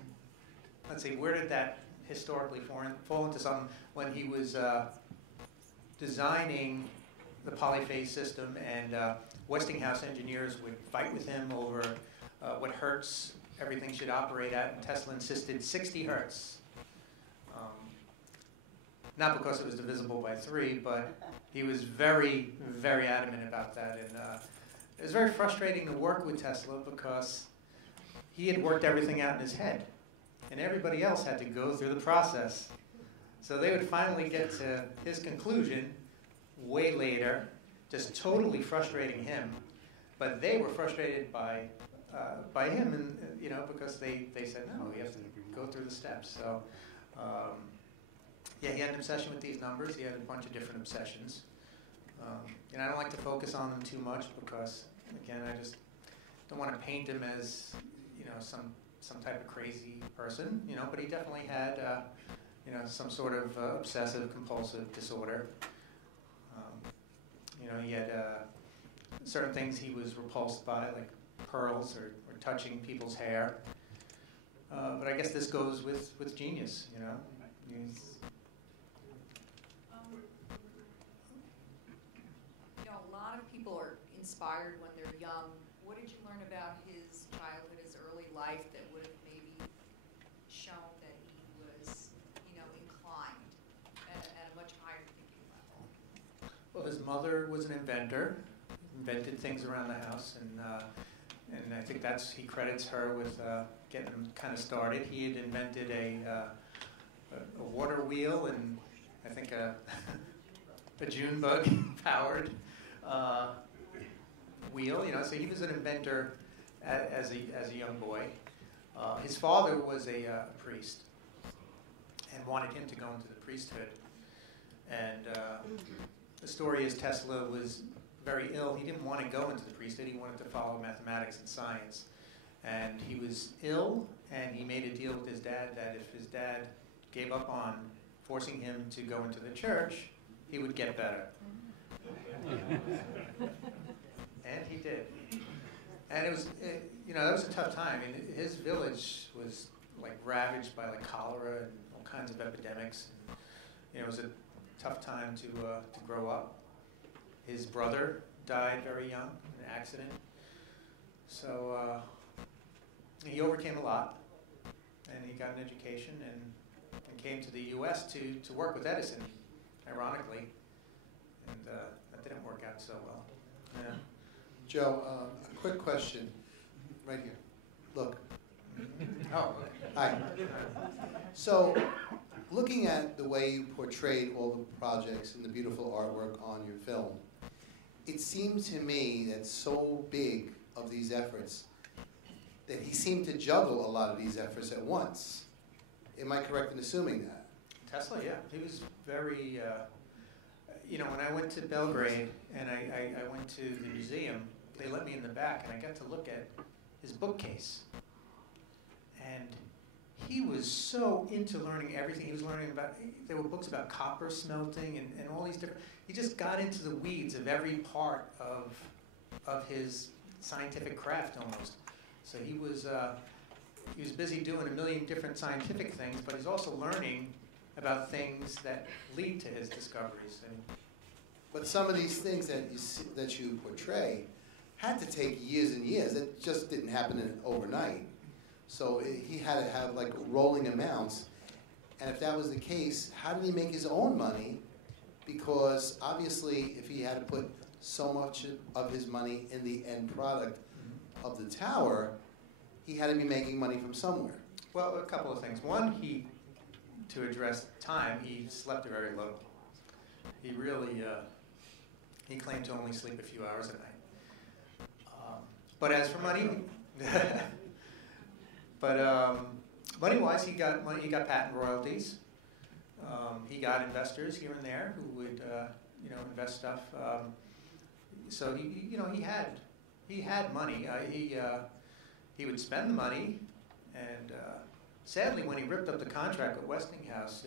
let's see, where did that historically fall into something? When he was designing the polyphase system, and Westinghouse engineers would fight with him over what hertz everything should operate at, and Tesla insisted 60 hertz. Not because it was divisible by 3, but he was very, very adamant about that. And it was very frustrating to work with Tesla because he had worked everything out in his head, and everybody else had to go through the process. So they would finally get to his conclusion way later, just totally frustrating him. But they were frustrated by him, and you know, because they said, no, we have to go through the steps. So yeah, he had an obsession with these numbers. He had a bunch of different obsessions. And I don't like to focus on them too much because, again, I just don't want to paint him as, you know, some type of crazy person, you know, but he definitely had, you know, some sort of obsessive compulsive disorder. You know, he had certain things he was repulsed by, like pearls or touching people's hair. But I guess this goes with genius, you know. A lot of people are inspired when they're young. What did you learn about his childhood, his early life that would have maybe shown that he was, you know, inclined at a much higher thinking level? Well, his mother was an inventor, invented things around the house, and I think he credits her with getting him kind of started. He had invented a water wheel and I think a June bug powered wheel, you know, so he was an inventor as a young boy. His father was a priest and wanted him to go into the priesthood. And the story is Tesla was very ill. He didn't want to go into the priesthood. He wanted to follow mathematics and science. And he was ill, and he made a deal with his dad that if his dad gave up on forcing him to go into the church, he would get better. And he did. And you know, that was a tough time. I mean, his village was like ravaged by like cholera and all kinds of epidemics. And, you know, it was a tough time to grow up. His brother died very young in an accident. So he overcame a lot, and he got an education and came to the U.S. to work with Edison, ironically, and that didn't work out so well. Yeah. Joe, a quick question, right here. Look. Oh, okay. Hi. So, looking at the way you portrayed all the projects and the beautiful artwork on your film, it seemed to me that so big of these efforts that he seemed to juggle a lot of these efforts at once. Am I correct in assuming that? Tesla, yeah. He was very, you know, when I went to Belgrade and I went to the museum, they let me in the back and I got to look at his bookcase. And he was so into learning everything. He was learning about, there were books about copper smelting and all these different, he just got into the weeds of every part of his scientific craft almost. So he was busy doing a million different scientific things, but he's also learning about things that lead to his discoveries. But some of these things that you portray had to take years and years. It just didn't happen overnight. So he had to have like rolling amounts. And if that was the case, how did he make his own money? Because obviously, if he had to put so much of his money in the end product of the tower, he had to be making money from somewhere. Well, a couple of things. One, to address time, he slept very little. He really, he claimed to only sleep a few hours a night. But as for money, money-wise, he got patent royalties. He got investors here and there who would, you know, invest stuff. So he had money. He would spend the money, and sadly, when he ripped up the contract with Westinghouse,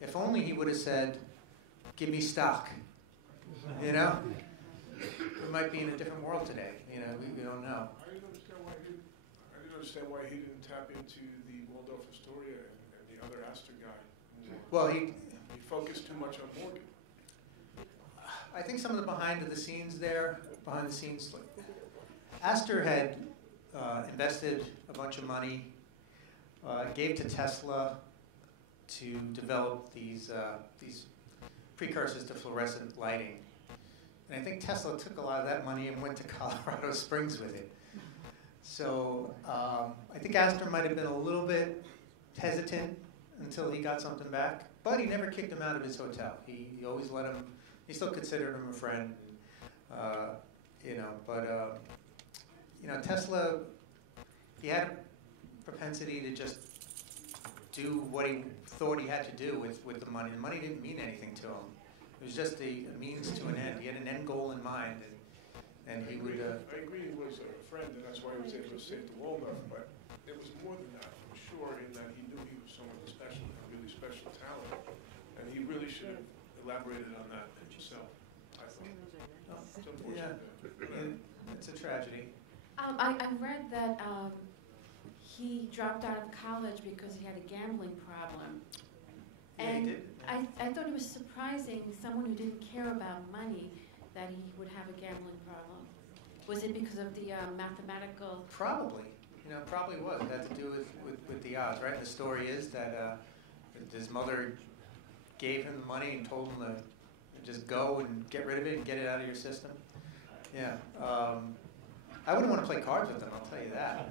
if only he would have said, "Give me stock," you know, we might be in a different world today. You know, we don't know. I didn't understand why he didn't tap into the Waldorf Astoria and the other Astor guy. Well, he focused too much on Morgan. I think some of the behind the scenes, Astor had invested a bunch of money, gave to Tesla to develop these precursors to fluorescent lighting. And I think Tesla took a lot of that money and went to Colorado Springs with it. So I think Astor might have been a little bit hesitant until he got something back, but he never kicked him out of his hotel. He always let him, he still considered him a friend, you know, but you know, Tesla, he had a propensity to just do what he thought he had to do with the money. The money didn't mean anything to him. It was just a means to an end. He had an end goal in mind, and he would... I agree he was a friend, and that's why he was able to save the Waldorf, but it was more than that, for sure, in that he knew he was someone special, a really special talent, and he really should have elaborated on that himself, I thought. It's unfortunate. Yeah, it's a tragedy. I read that he dropped out of college because he had a gambling problem. Yeah, and he did. I thought it was surprising, someone who didn't care about money, that he would have a gambling problem. Was it because of the mathematical? Probably. You know, probably was. It had to do with the odds, right? The story is that his mother gave him the money and told him to just go and get rid of it and get it out of your system. Yeah. I wouldn't want to play cards with them, I'll tell you that.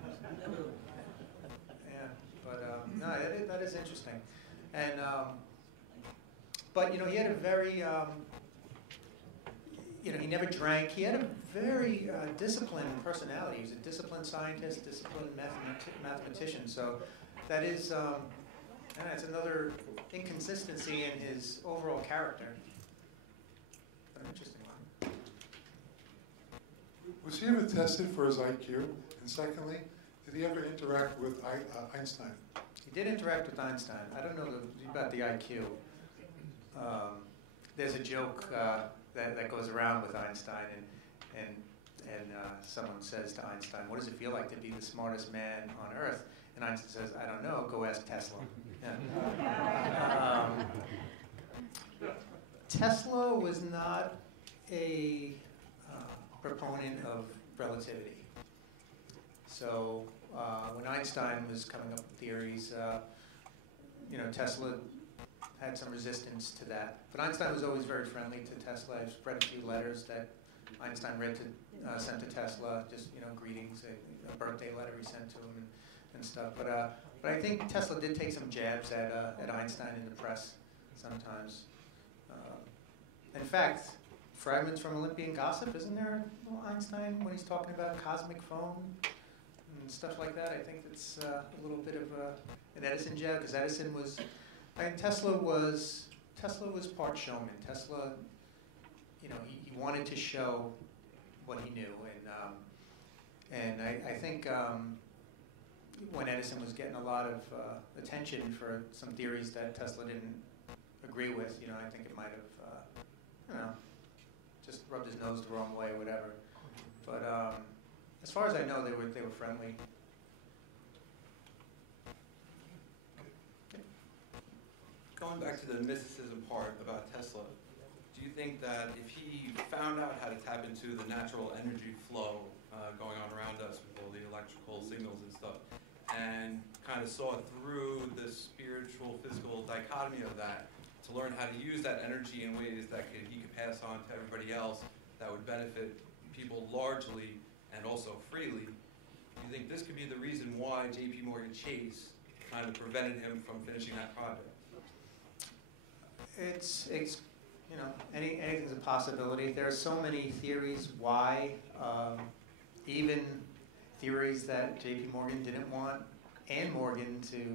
Yeah, but no, that is interesting. And but you know, he had a very you know, he never drank. He had a very disciplined personality. He was a disciplined scientist, disciplined mathematician. So that is, that's another inconsistency in his overall character. But an interesting one. Was he ever tested for his IQ? And secondly, did he ever interact with Einstein? He did interact with Einstein. I don't know about the IQ. There's a joke that goes around with Einstein, and someone says to Einstein, "What does it feel like to be the smartest man on Earth?" And Einstein says, I don't know, go ask Tesla. Yeah. Tesla was not a proponent of relativity. So when Einstein was coming up with theories, Tesla had some resistance to that. But Einstein was always very friendly to Tesla. I've read a few letters that Einstein sent to Tesla, just greetings, a birthday letter he sent to him and stuff. But I think Tesla did take some jabs at Einstein in the press sometimes. In fact, fragments from Olympian Gossip, isn't there Einstein when he's talking about cosmic foam and stuff like that? I think it's a little bit of an Edison jab, because Edison was, Tesla was part showman. Tesla, he wanted to show what he knew, and I think when Edison was getting a lot of attention for some theories that Tesla didn't agree with, I think it might have, just rubbed his nose the wrong way or whatever. But as far as I know, they were friendly. Going back to the mysticism part about Tesla, do you think that if he found out how to tap into the natural energy flow going on around us with all the electrical signals and stuff, and kind of saw through the spiritual, physical dichotomy of that, to learn how to use that energy in ways that he could pass on to everybody else that would benefit people largely and also freely, do you think this could be the reason why J.P. Morgan Chase kind of prevented him from finishing that project? It's anything's a possibility. There are so many theories why, even theories that J.P. Morgan didn't want Ann Morgan to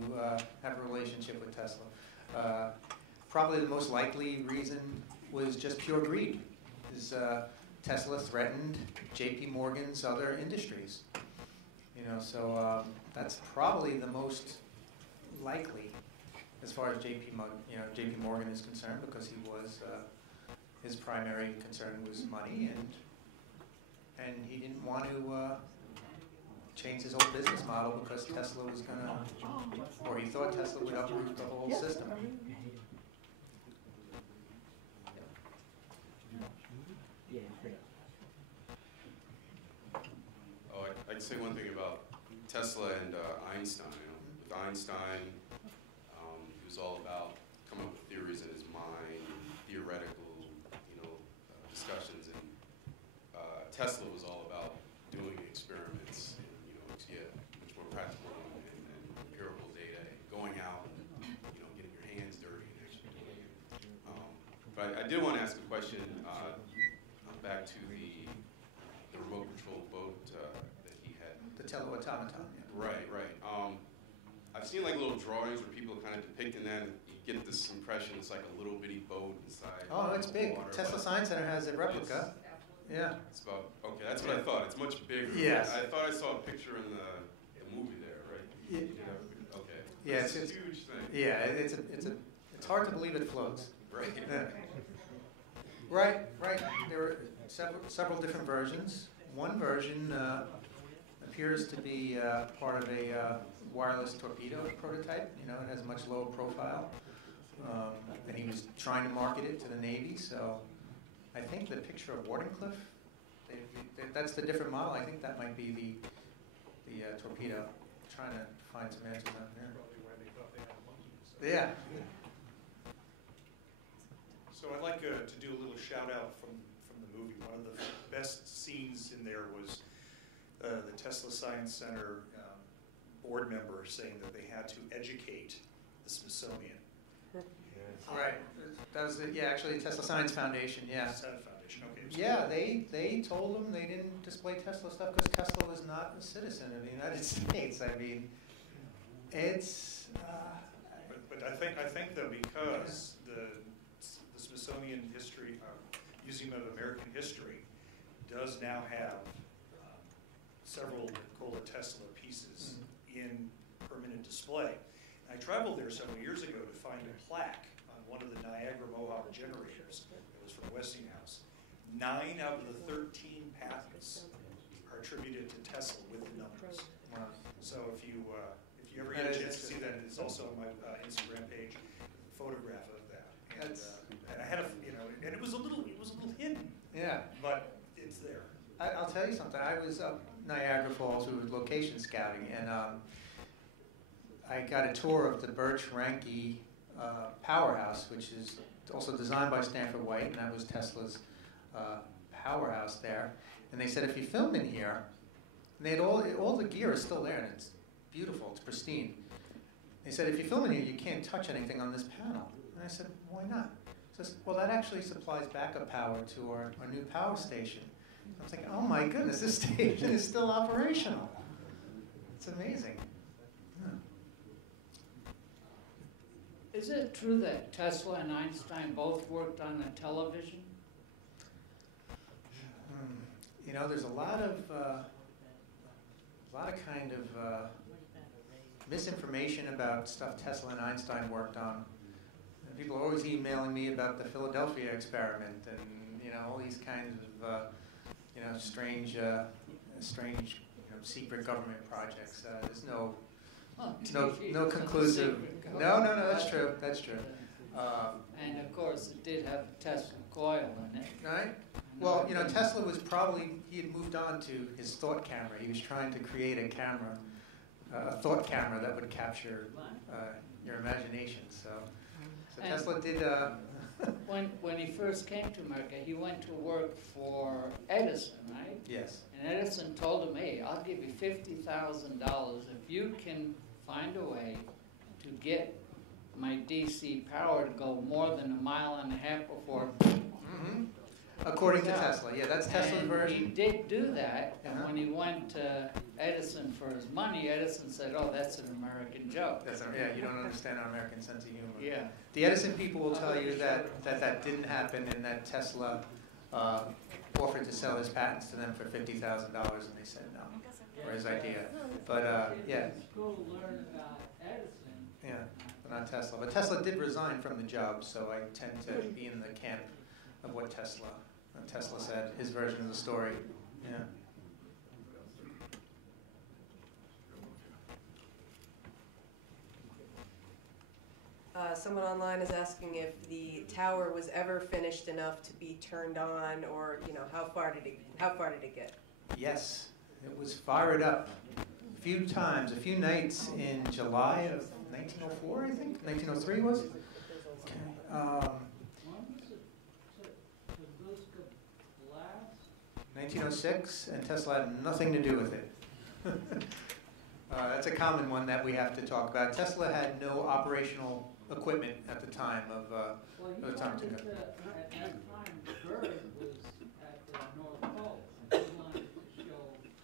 have a relationship with Tesla. Probably the most likely reason was just pure greed. Tesla threatened J.P. Morgan's other industries. So that's probably the most likely, as far as J.P. Morgan is concerned, because he was his primary concern was money, and he didn't want to change his whole business model because Tesla was gonna, or he thought Tesla would uproot the whole system. Oh, I'd say one thing about Tesla and Einstein. With Einstein, he was all about coming up with theories in his mind, and theoretical, discussions, and Tesla was all about doing experiments, and much more practical and empirical data, and going out and getting your hands dirty and actually doing it. But I did want to ask a question back to the remote control boat that he had. The teleautomaton. Right. I've seen like little drawings where people are kind of depicting that, and you get this impression it's like a little bitty boat inside. Oh, it's big. Water, Tesla Science Center has a replica. Yeah. It's about, okay, that's what I thought. It's much bigger. Yes. I thought I saw a picture in the movie there, right? Yeah. Okay. Yeah, it's a huge thing. Yeah, it's hard to believe it floats. Right. Yeah. Right. There were several different versions. One version appears to be part of a wireless torpedo prototype. It has a much lower profile. And he was trying to market it to the Navy, so I think the picture of Wardenclyffe, that's the different model. I think that might be the torpedo. I'm trying to find some answers on there. Yeah. So I'd like to do a little shout out from the movie. One of the best scenes in there was the Tesla Science Center board member saying that they had to educate the Smithsonian. Right. That was actually the Tesla Science Foundation. Yeah. Foundation. Okay. Yeah, they told them they didn't display Tesla stuff because Tesla was not a citizen of the United States. I mean, it's. But I think though, because the Smithsonian Museum of American History does now have several Nikola Tesla pieces in permanent display. I traveled there several years ago to find a plaque on one of the Niagara Mohawk generators. It was from Westinghouse. 9 out of the 13 patents are attributed to Tesla with the numbers. Wow. So if you if you ever get a chance to see that, it's also on my Instagram page, photograph of that. And, and I had and it was a little hidden. Yeah. But it's there. I'll tell you something. I was up Niagara Falls with location scouting, and I got a tour of the Birch Reinke powerhouse, which is also designed by Stanford White, and that was Tesla's powerhouse there. And they said, if you film in here, and they had all the gear is still there, and it's beautiful, it's pristine. They said, if you film in here, you can't touch anything on this panel. And I said, why not? He says, well, that actually supplies backup power to our new power station. I was like, oh my goodness, this station is still operational. It's amazing. Is it true that Tesla and Einstein both worked on a television? You know, there's a lot of kind of misinformation about stuff Tesla and Einstein worked on. And people are always emailing me about the Philadelphia experiment and all these kinds of strange secret government projects. There's no conclusive. No, that's true. That's true. And of course, it did have a Tesla coil in it. Right. Well, Tesla was he had moved on to his thought camera. He was trying to create a camera, a thought camera that would capture your imagination. So And Tesla did. When he first came to America, he went to work for Edison, right? Yes. And Edison told him, hey, I'll give you $50,000 if you can find a way to get my DC power to go more than 1.5 miles before. Mm-hmm. According to Tesla, yeah, that's Tesla's version. He did do that, and when he went to Edison for his money, Edison said, "Oh, that's an American joke." Yeah, you don't understand our American sense of humor. Yeah. The Edison people will tell you that didn't happen, and that Tesla offered to sell his patents to them for $50,000, and they said no, for his idea. But yeah. School learned about Edison. Yeah, but not Tesla. But Tesla did resign from the job, so I tend to be in the camp of what Tesla said, his version of the story. Yeah. Someone online is asking if the tower was ever finished enough to be turned on, or how far did it get? Yes, it was fired up a few times, a few nights in July of 1904, I think. 1903 was it? Okay. 1906, and Tesla had nothing to do with it. That's a common one that we have to talk about. Tesla had no operational equipment at the time of the time. At that time, Bird was at the North Pole. He wanted to show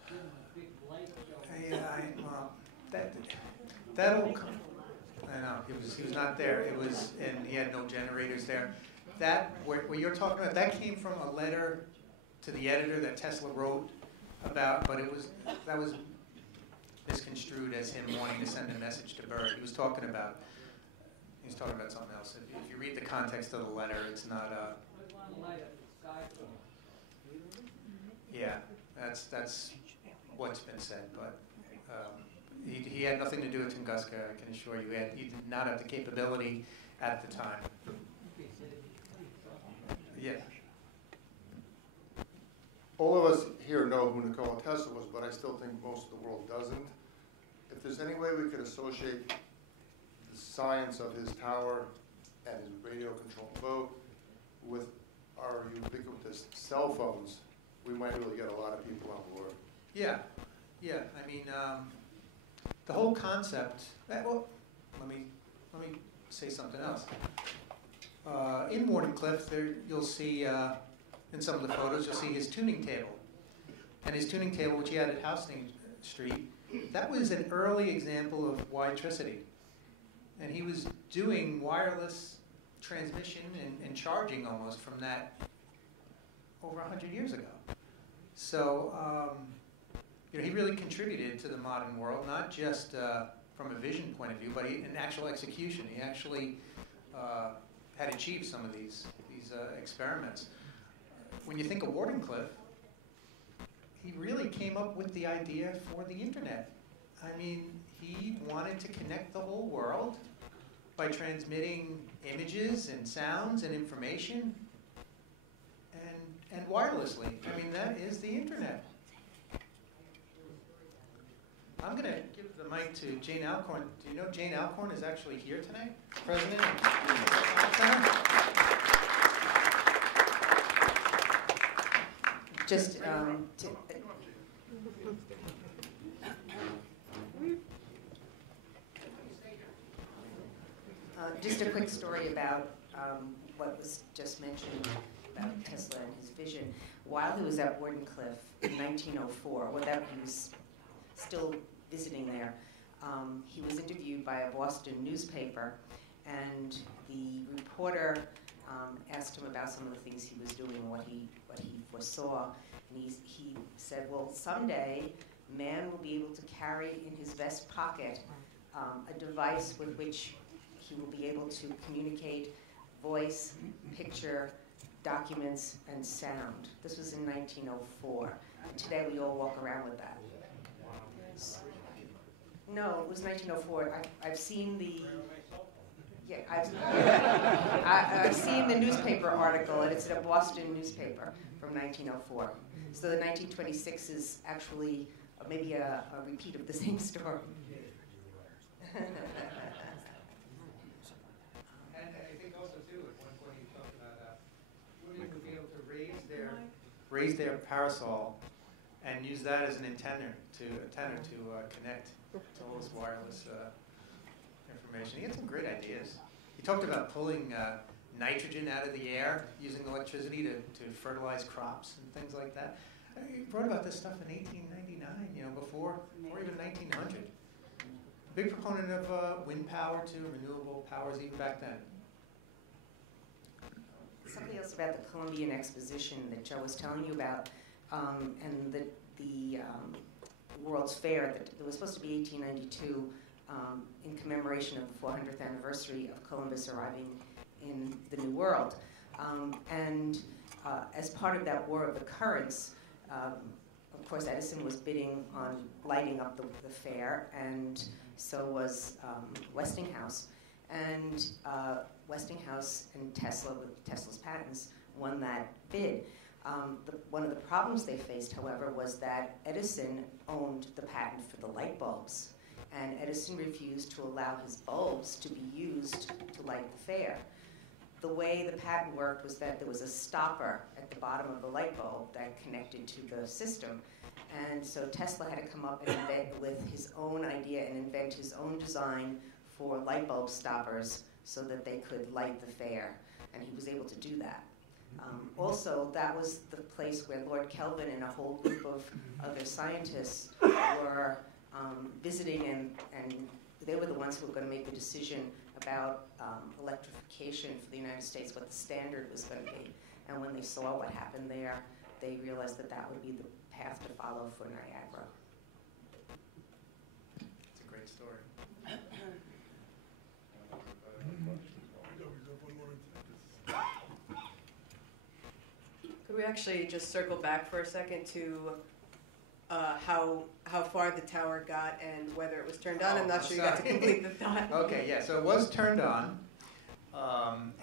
him a big light show. Yeah, well, that'll come. I know he was not there. It was, and he had no generators there. That what you're talking about, that came from a letter to the editor that Tesla wrote about, but that was misconstrued as him wanting to send a message to Bird. He was talking about something else. If you read the context of the letter, it's not yeah, that's what's been said, but he had nothing to do with Tunguska, I can assure you. He did not have the capability at the time. Yeah. All of us here know who Nikola Tesla was, but I still think most of the world doesn't. If there's any way we could associate the science of his tower and his radio-controlled boat with our ubiquitous cell phones, we might really get a lot of people on board. Yeah, yeah. I mean, the whole concept. Well, let me say something else. In Wardenclyffe, there you'll see. In some of the photos, you'll see his tuning table. And his tuning table, which he had at Housing Street, that was an early example of wiretricity. And he was doing wireless transmission and charging almost from that over 100 years ago. So, he really contributed to the modern world, not just from a vision point of view, but in actual execution. He actually had achieved some of these experiments. When you think of Wardenclyffe, he really came up with the idea for the internet. I mean, he wanted to connect the whole world by transmitting images and sounds and information and wirelessly. I mean, that is the internet. I'm going to give the mic to Jane Alcorn. Do you know Jane Alcorn is actually here tonight? President of the Center. Just just a quick story about what was just mentioned about Tesla and his vision. While he was at Wardenclyffe in 1904, he was still visiting there, he was interviewed by a Boston newspaper, and the reporter asked him about some of the things he was doing, what he foresaw, and he said, well, someday man will be able to carry in his vest pocket a device with which he will be able to communicate voice, picture, documents, and sound. This was in 1904. And today we all walk around with that. No, it was 1904. I've seen the... Yeah, I've seen the newspaper article, and it's in a Boston newspaper from 1904. So the 1926 is actually maybe a repeat of the same story. And I think also too, at one point you talked about women would be able to raise their parasol and use that as an antenna to connect to all this wireless information. He had some great ideas. He talked about pulling nitrogen out of the air using electricity to fertilize crops and things like that. He wrote about this stuff in 1899, before even 1900. Big proponent of wind power too, renewable powers even back then. Something else about the Columbian Exposition that Joe was telling you about, and the World's Fair that was supposed to be 1892 in commemoration of the 400th anniversary of Columbus arriving in the New World. As part of that War of the Currents, of course, Edison was bidding on lighting up the fair, and so was Westinghouse. And Westinghouse and Tesla, with Tesla's patents, won that bid. One of the problems they faced, however, was that Edison owned the patent for the light bulbs, and Edison refused to allow his bulbs to be used to light the fair. The way the patent worked was that there was a stopper at the bottom of the light bulb that connected to the system. And so Tesla had to come up and invent with his own idea and invent his own design for light bulb stoppers so that they could light the fair. And he was able to do that. Also, that was the place where Lord Kelvin and a whole group of other scientists were visiting, and they were the ones who were going to make the decision about electrification for the United States, what the standard was going to be. And when they saw what happened there, they realized that that would be the path to follow for Niagara. It's a great story. Could we actually just circle back for a second to how far the tower got and whether it was turned on? I'm not sure you got to complete the thought. Okay, yeah, so it was turned on.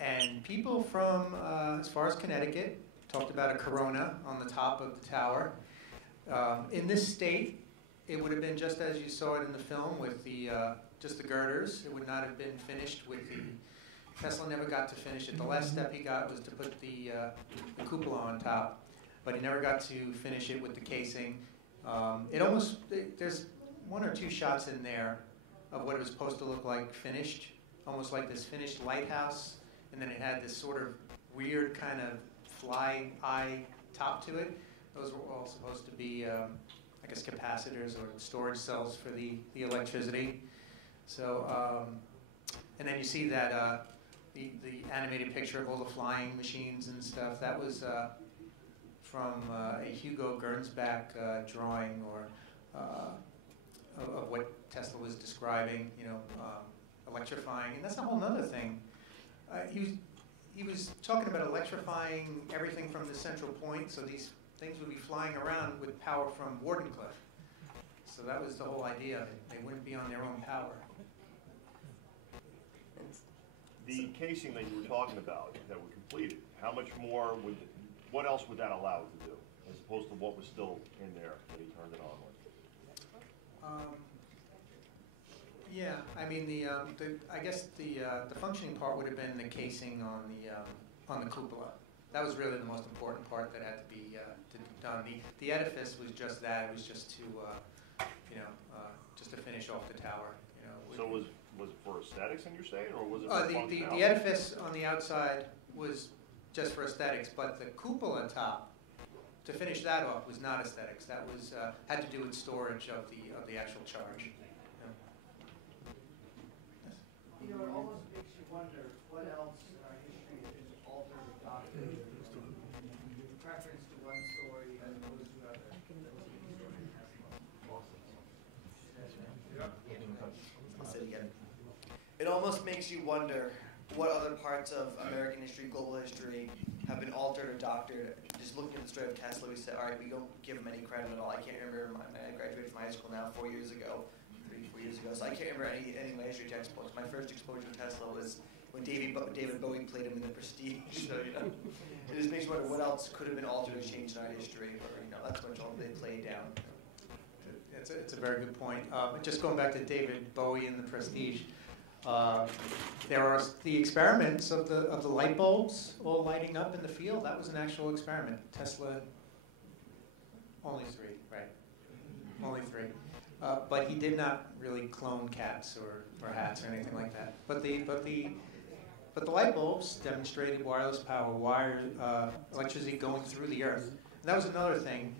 And people from as far as Connecticut talked about a corona on the top of the tower. In this state, it would have been just as you saw it in the film with the just the girders. It would not have been finished with the... Tesla never got to finish it. The last step he got was to put the cupola on top, but he never got to finish it with the casing. There's one or two shots in there of what it was supposed to look like finished, almost like this finished lighthouse, and then it had this sort of weird kind of fly eye top to it. Those were all supposed to be, I guess, capacitors or storage cells for the electricity. So, and then you see that the animated picture of all the flying machines and stuff. That was from a Hugo Gernsback drawing or of what Tesla was describing, electrifying. And that's a whole other thing. He was talking about electrifying everything from the central point, so these things would be flying around with power from Wardenclyffe. So that was the whole idea of it. They wouldn't be on their own power. The casing that you were talking about that were completed, how much more would, what else would that allow it to do, as opposed to what was still in there when he turned it on with? Yeah, I mean I guess the functioning part would have been the casing on the cupola. That was really the most important part that had to be done. The edifice was just that. It was just to just to finish off the tower. So was it for aesthetics, and you're saying, or was it for functionality? The edifice on the outside was just for aesthetics, but the cupola top, to finish that off, was not aesthetics. That was had to do with storage of the actual charge. You know, it almost makes you wonder what else in our history has been altered or doctored, preference to one story as opposed to another. I'll say it again. It almost makes you wonder what other parts of American history, global history, have been altered or doctored. Just looking at the story of Tesla, we said, all right, we don't give him any credit at all. I can't remember, I graduated from high school now 4 years ago. 3-4 years ago, so I can't remember any of my history textbooks. My first exposure to Tesla was when David Bowie played him in The Prestige. So it just makes you wonder what else could have been altered or changed in our history, or that's much all they played down. It's a very good point. Just going back to David Bowie and The Prestige, there are the experiments of the light bulbs all lighting up in the field. That was an actual experiment. Tesla, only 3, right? Only 3. But he did not really clone cats or hats or anything like that. But the light bulbs demonstrated wireless power, electricity going through the earth. And that was another thing.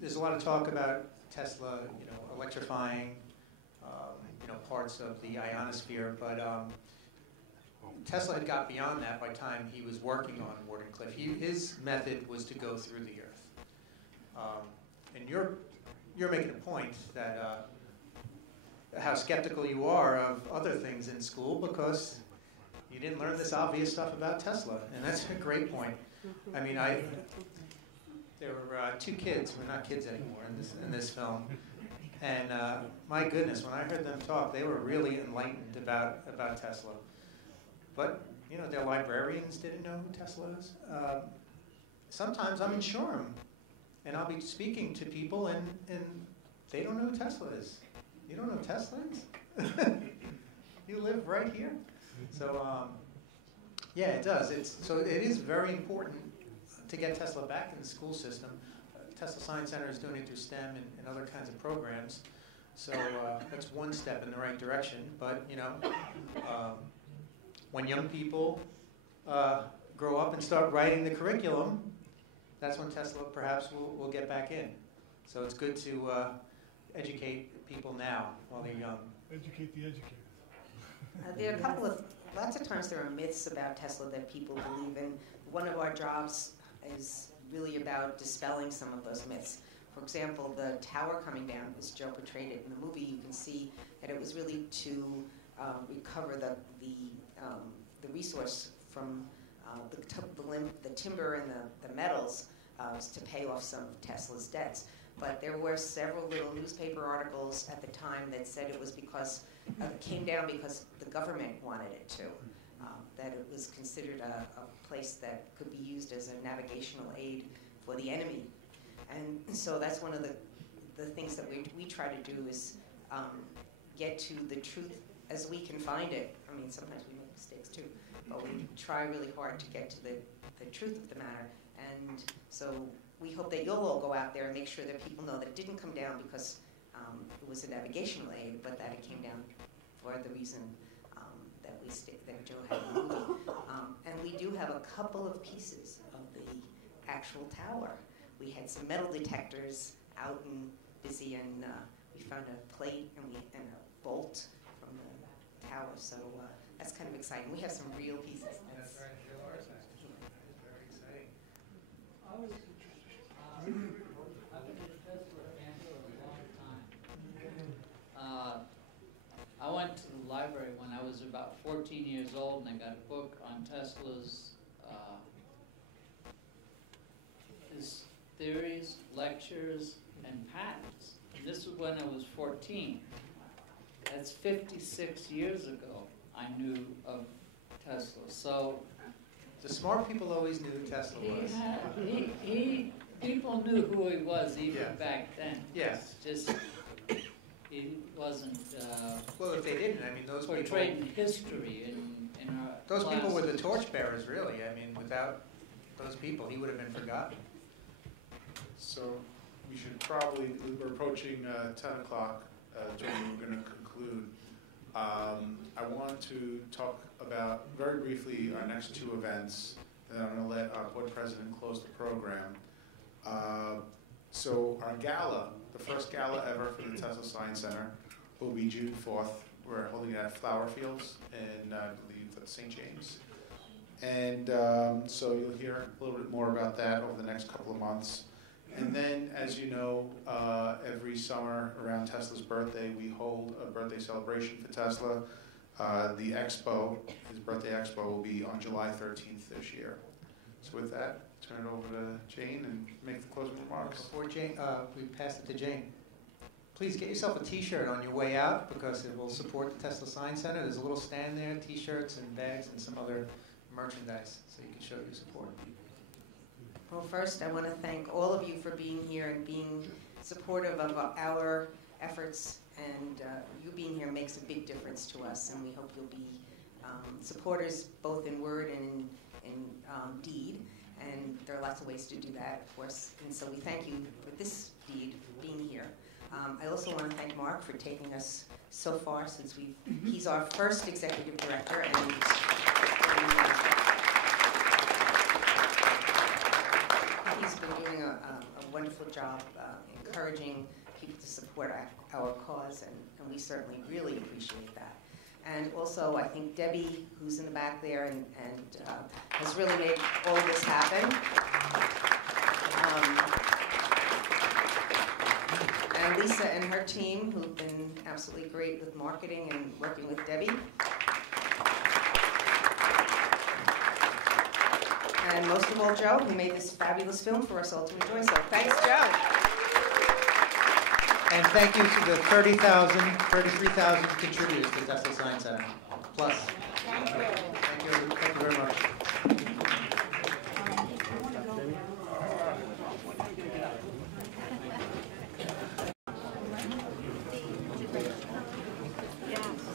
There's a lot of talk about Tesla, electrifying, parts of the ionosphere. But Tesla had got beyond that by the time he was working on Wardenclyffe. His method was to go through the earth. And you're making a point that how skeptical you are of other things in school because you didn't learn this obvious stuff about Tesla, and that's a great point. I mean, there were 2 kids. We're not kids anymore in this film, and my goodness, when I heard them talk, they were really enlightened about Tesla. But their librarians didn't know who Tesla is. Sometimes I'm in Shoreham. And I'll be speaking to people, and they don't know who Tesla is. You don't know who Tesla is? You live right here. So, yeah, it does. So it is very important to get Tesla back in the school system. Tesla Science Center is doing it through STEM and other kinds of programs. So that's one step in the right direction. But, when young people grow up and start writing the curriculum, that's when Tesla perhaps will get back in. So it's good to educate people now while they're young. Educate the educators. There are lots of times there are myths about Tesla that people believe in. One of our jobs is really about dispelling some of those myths. For example, the tower coming down, as Joe portrayed it in the movie, you can see that it was really to recover the resource from the timber and the metals to pay off some of Tesla's debts. But there were several little newspaper articles at the time that said it was because it came down because the government wanted it to, that it was considered a place that could be used as a navigational aid for the enemy. And so that's one of the things that we try to do is get to the truth as we can find it. I mean, sometimes we make mistakes too, but we try really hard to get to the truth of the matter. And so we hope that you'll all go out there and make sure that people know that it didn't come down because it was a navigational aid, but that it came down for the reason that Joe had in the movie. And we do have a couple of pieces of the actual tower. We had some metal detectors out and busy, and we found a plate and a bolt from the tower. So that's kind of exciting. We have some real pieces. That's right. Very exciting. I've been a Tesla fan for a long time. I went to the library when I was about 14 years old, and I got a book on Tesla's his theories, lectures, and patents. And this was when I was 14. That's 56 years ago I knew of Tesla. So the smart people always knew who Tesla was. People knew who he was even back then. Yes. Just he wasn't. Well, if they didn't, I mean, those portrayed people. in history in our. Those classes. people were the torchbearers, really. I mean, without those people, he would have been forgotten. So we should probably, we're approaching 10 o'clock, Jane, we're going to conclude. I want to talk about, very briefly, our next two events, and then I'm going to let our board president close the program. So our gala, the first gala ever for the Tesla Science Center, will be June 4th. We're holding it at Flower Fields in, I believe, St. James. And so you'll hear a little bit more about that over the next couple of months. And then, as you know, every summer around Tesla's birthday, we hold a birthday celebration for Tesla. The expo, his birthday expo, will be on July 13th this year. So with that, turn it over to Jane and make the closing remarks. Before Jane, we pass it to Jane. Please get yourself a T-shirt on your way out because it will support the Tesla Science Center. There's a little stand there, T-shirts and bags and some other merchandise, so you can show your support. Well, first, I want to thank all of you for being here and being supportive of our efforts. And you being here makes a big difference to us. And we hope you'll be supporters both in word and in deed. And there are lots of ways to do that, of course. And so we thank you for this deed, being here. I also want to thank Mark for taking us so far since he's our first executive director. And he's been doing a wonderful job encouraging people to support our cause, and we certainly really appreciate that. And also, I think Debbie, who's in the back there, and has really made all of this happen. And Lisa and her team, who've been absolutely great with marketing and working with Debbie. And most of all, Joe, who made this fabulous film for us all to enjoy. So thanks, Joe. And thank you to the 33,000 contributors to Tesla Science Center, plus